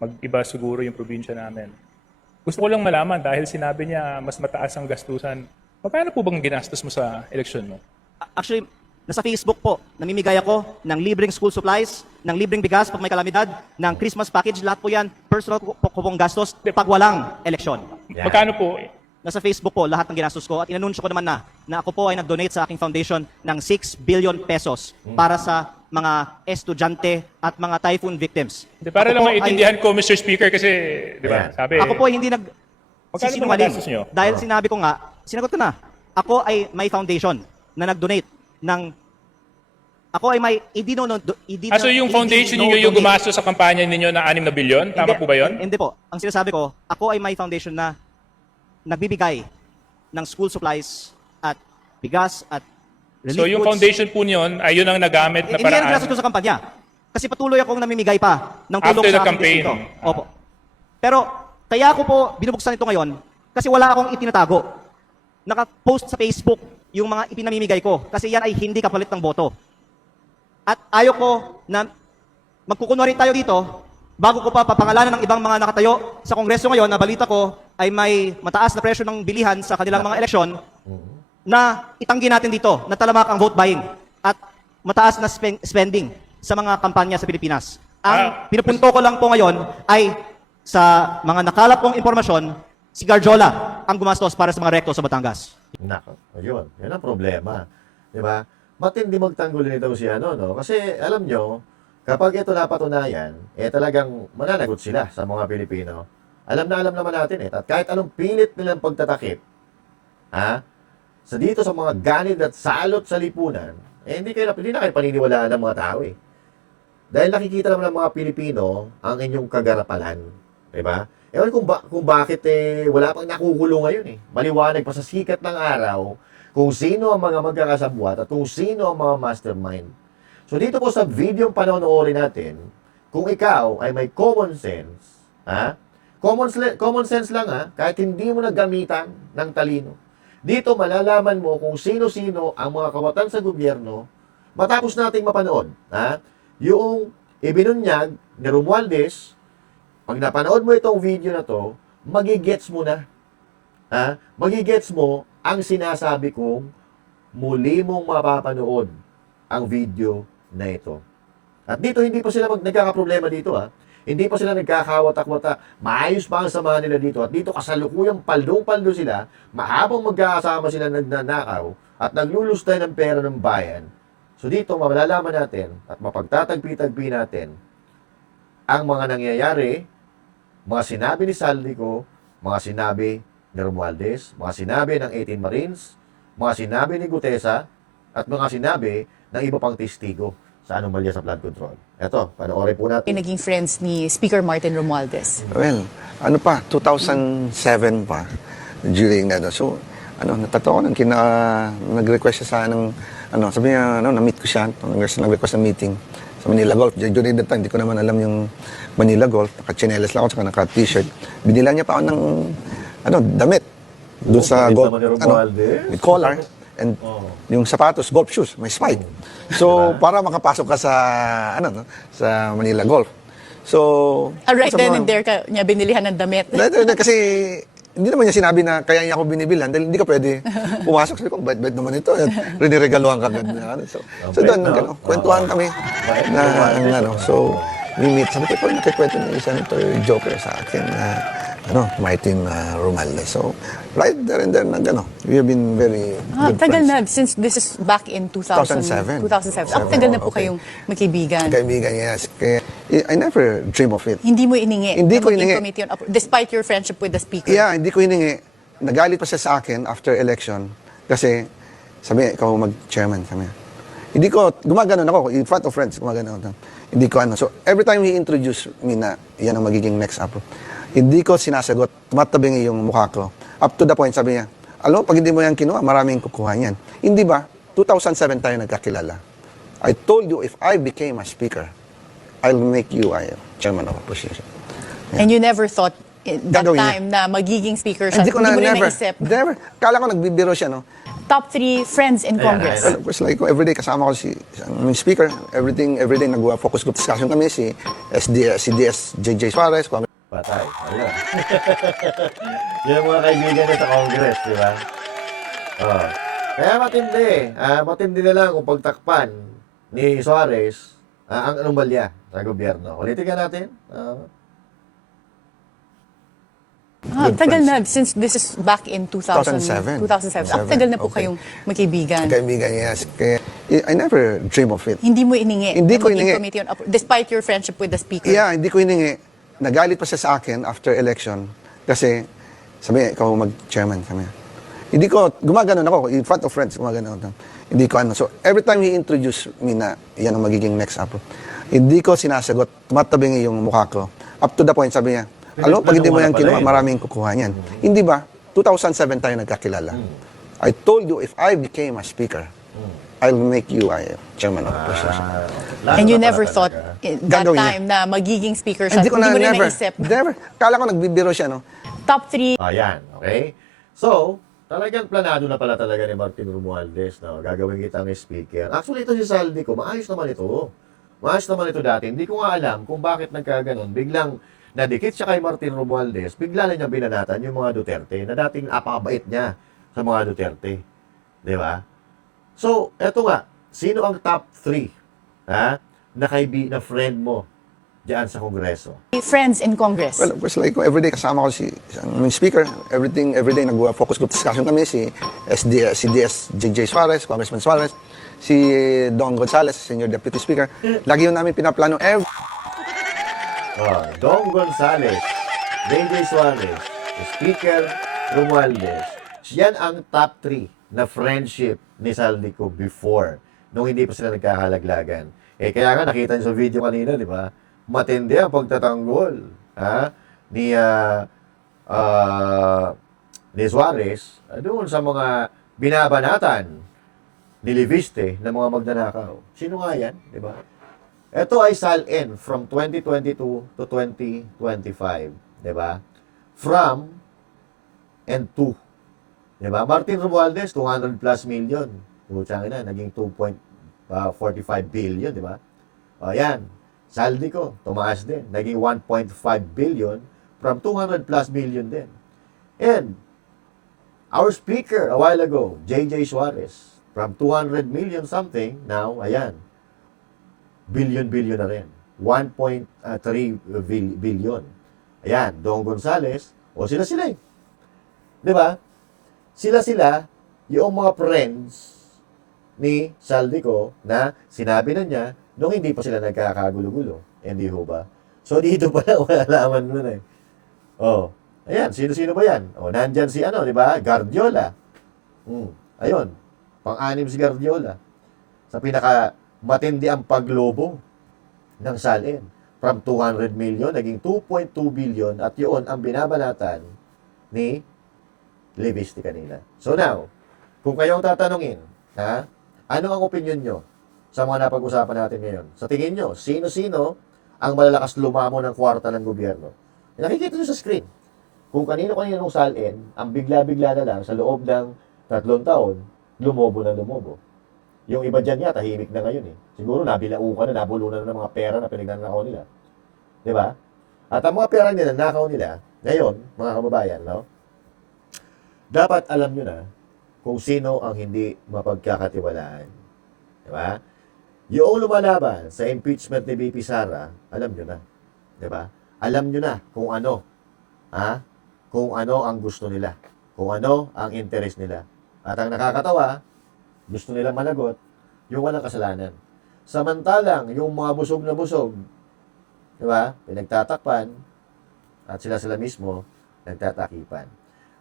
mag-iba siguro yung probinsya namin. Gusto ko lang malaman dahil sinabi niya mas mataas ang gastusan. Paano po bang ginastos mo sa eleksyon mo? Actually, nasa Facebook po, namimigay ako ng libreng school supplies, ng libreng bigas pag may kalamidad, ng Christmas package, lahat po yan, personal ko pong gastos pag walang eleksyon. Magkano po? Nasa Facebook po, lahat ng ginastos ko at inanunsyo ko naman na ako po ay nag-donate sa aking foundation ng 6 billion pesos para sa mga estudyante at mga typhoon victims. Para Ako lang po maintindihan ko, Mr. Speaker, kasi, di ba, sabi... Ako po ay hindi Magkano ba sisinungaling. gastos nyo? Dahil sinabi ko nga, sinagot ko na, ako ay may foundation na nag-donate ng... Ako ay may... So yung foundation niyo yung gumastos sa kampanya ninyo na 6 na bilyon? Tama po ba yun? Hindi po. Ang sinasabi ko, ako ay may foundation na nagbibigay ng school supplies at bigas at relief So yung goods. foundation po niyon ay yun ang nagamit na Hindi yan paraan. ginastos ko sa kampanya. Kasi patuloy akong namimigay pa ng tulong After the sa aking campaign. distrito. Opo. Pero kaya ako po binubuksan ito ngayon kasi wala akong itinatago. Naka-post sa Facebook yung mga ipinamimigay ko kasi yan ay hindi kapalit ng boto. At ayaw ko na magkukunwari tayo dito bago ko pa papangalanan ng ibang mga nakatayo sa Kongreso ngayon na balita ko ay may mataas na presyo ng bilihan sa kanilang mga eleksyon na itanggi natin dito na talamak ang vote buying at mataas na spending sa mga kampanya sa Pilipinas. Ang pinupunto ko lang po ngayon ay sa mga nakalap kong impormasyon, si Garjola ang gumastos para sa mga rekto sa Batangas. Nako, yun. Yan ang problema. Di ba? Matindi magtanggol nito si ano, no? Kasi alam nyo, kapag ito napatunayan, talagang mananagot sila sa mga Pilipino. Alam naman natin At kahit anong pilit nilang pagtatakip, sa dito sa mga ganid at salot sa lipunan, hindi na kayo paniniwalaan ng mga tao Dahil nakikita naman ng mga Pilipino ang inyong kagarapalan. Diba? Ewan kung bakit wala pang nakukulong ngayon Maliwanag pa sa sikat ng araw kung sino ang mga magkakasabwat at kung sino ang mga mastermind. So dito po sa video panonoorin natin, kung ikaw ay may common sense, common sense lang kahit hindi mo nagamitan ng talino. Dito malalaman mo kung sino-sino ang mga kawatan sa gobyerno matapos nating mapanood. Yung ibinunyag ni Romualdez, pag napanood mo itong video na to, magigets mo na. Magigets mo ang sinasabi kong muli mong mapapanood ang video na ito. At dito, hindi pa sila nagkakaproblema dito. Hindi pa sila nagkakawatak-watak. Maayos pa ang samahan nila dito. At dito, kasalukuyang paldong-paldo sila, mahabang magkakasama sila nagnanakaw at naglulustay ng pera ng bayan. So dito, malalaman natin at mapagtatagpi-tagpi natin ang mga nangyayari, mga sinabi ni Saldico, mga sinabi ni Romualdez, mga sinabi ng 18 Marines, mga sinabi ni Gutesa, at mga sinabi ng iba pang testigo sa anomalya sa flood control. Eto, panoorin po natin. Naging friends ni Speaker Martin Romualdez. Well, 2007 pa, during that. So, natatawa ko nag-request siya sa sabi niya, na-meet ko siya, nag-request ng meeting sa Manila Golf. During that time, hindi ko naman alam yung Manila Golf. Naka-chinelas lang ako, saka naka-t-shirt. Binila niya pa ako ng, damit. Doon sa golf, with collar. And yung sapatos, golf shoes, may spike. So, para makapasok ka sa, sa Manila Golf. So, Right then and there niya binilihan ng damit. Kasi, hindi naman niya sinabi na kaya niya ako binibilan dahil hindi ka pwede pumasok. Sabi ko, bait-bait naman ito. Riniregaluhan ka agad. So doon, kwentuhan kami. So, we meet. Sabi ko, ikaw nakikwento ni Senator Joker sa akin na Martin Romualdez. So, right there and there, we have been very good Tagal friends. na, since this is back in 2007. 2007. Tagal na po kayong magkaibigan. Kaibigan, yes. Kaya, I never dream of it. Hindi mo iningi. Hindi ko na maging iningi. committee on despite your friendship with the speaker. Yeah, hindi ko hiningi. Nagalit pa siya sa akin after election kasi sabi niya, ikaw mag-chairman. Sabi niya. Hindi ko, gumaganon ako. In front of friends, gumaganon ako. Hindi ko So, every time he introduced me na yan ang magiging next up, hindi ko sinasagot. Tumatabingi yung mukha ko. Up to the point, sabi niya, alam mo, pag hindi mo yan kinuha, maraming kukuha niyan. Hindi ba? 2007 tayo nagkakilala. I told you, if I became a speaker, I'll make you a chairman of opposition. Yeah. And you never thought that Gagawin niya. time na magiging speaker siya. Hindi ko na, mo rin never. naisip. Never. Kala ko nagbibiro siya, no? Top 3 friends in Congress. Well, of course, like everyday kasama ko si speaker, everyday nag-focus group discussion kami si CDS JJ Suarez, Patay. Ayun. Yan ang mga kaibigan niya sa Congress, di ba? Oh. Kaya matindi. Matindi na lang kung pagtakpan ni Suarez ang anomalya sa gobyerno. Ulitin ka natin. Tagal na, since this is back in 2007. 2007. Tagal na po kayong magkaibigan. Kaibigan, yes. Kaya, I never dream of it. Hindi mo iningi. Hindi na ko maging iningi. committee on despite your friendship with the speaker. Yeah, hindi ko hiningi. Nagalit pa siya sa akin after election kasi sabi niya, ikaw mag-chairman. Sabi niya. Hindi ko, gumaganon ako. In front of friends, gumaganon ako. Hindi ko So, every time he introduced me na yan ang magiging next up, hindi ko sinasagot. Tumatabingi yung mukha ko. Up to the point, sabi niya, alam mo, pag hindi mo yan kinuha, maraming kukuha niyan. Hindi ba? 2007 tayo nagkakilala. I told you, if I became a speaker, I'll make you a chairman of opposition. And you never thought that Gagawin niya. time na magiging speaker siya. Hindi ko na, mo rin never. naisip. Never. Kala ko nagbibiro siya, no? Top 3. Ayan, okay? So, talagang planado na pala talaga ni Martin Romualdez, no? Gagawin kitang speaker. Actually, ito si Saldico, maayos naman ito. Maayos naman ito dati. Hindi ko nga alam kung bakit nagkaganon. Biglang nadikit siya kay Martin Romualdez, bigla na niya binanatan yung mga Duterte na dating apakabait niya sa mga Duterte. Di ba? So, eto nga, sino ang top 3 na friend mo diyan sa Kongreso? Friends in Congress. Well, of course, like everyday kasama ko si speaker, everyday nag-focus group discussion kami si CDS JJ Suarez, Congressman Suarez, si Don Gonzales, Senior Deputy Speaker. Lagi yun namin pinaplano Don Gonzales, JJ Suarez, Speaker Romualdez. Yan ang top 3 na friendship ni Saldico before, nung hindi pa sila nagkakalaglagan. Kaya nga nakita niyo sa video kanina, di ba? Matindi ang pagtatanggol ni Suarez doon sa mga binabanatan ni Leviste na mga magnanakaw. Sino nga yan, di ba? Ito ay SALN from 2022 to 2025, di ba? From and to. Diba? Martin Romualdez, 200 plus million. Putsang ina, naging 2.45 billion, di ba? Ayan. Saldico, tumaas din. Naging 1.5 billion from 200 plus million din. And our speaker a while ago, JJ Suarez, from 200 million something, now, ayan, billion na rin. 1.3 billion. Ayan, Don Gonzales, sila eh. Di ba? Sila, yung mga friends ni Saldico na sinabi na niya nung hindi pa sila nagkakagulo-gulo. Hindi ho ba? So, dito pala, malalaman mo na eh. Ayan, sino-sino ba yan? Nandyan si di ba? Guardiola. Ayun, pang-anim si Guardiola. Sa pinaka-matindi ang paglobo ng SALN. From 200 million, naging 2.2 billion at yun ang binabanatan ni Leviste kanina. So now, kung kayong tatanungin, ano ang opinion nyo sa mga napag-usapan natin ngayon? Sa tingin nyo, sino-sino ang malalakas lumamo ng kwarta ng gobyerno? Nakikita nyo sa screen. Kung kanino-kanino nung SALN, ang bigla-bigla na lang sa loob ng 3 taon, lumobo na lumobo. Yung iba dyan nga, tahimik na ngayon eh. Siguro nabilaukan na, nabulunan na ng mga pera na pinagnanakaw nila. Diba? At ang mga pera nila, nakaw nila, ngayon, mga kababayan, dapat alam nyo na kung sino ang hindi mapagkakatiwalaan. Diba? Yung lumalaban sa impeachment ni BP Sara, alam nyo na. Diba? Alam nyo na kung ano. Kung ano ang gusto nila. Kung ano ang interest nila. At ang nakakatawa, gusto nilang managot yung walang kasalanan. Samantalang, yung mga busog na busog, diba? Pinagtatakpan, at sila mismo, nagtatakipan.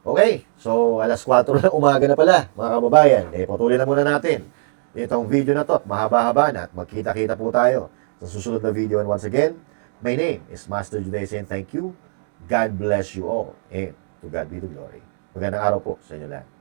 Okay, so alas 4 na umaga na pala, mga kababayan. Patuloy na muna natin itong video na to. Mahaba-haba na at magkita-kita po tayo sa susunod na video. And once again, my name is Master Juday saying thank you. God bless you all. And to God be the glory. Magandang araw po sa inyo lahat.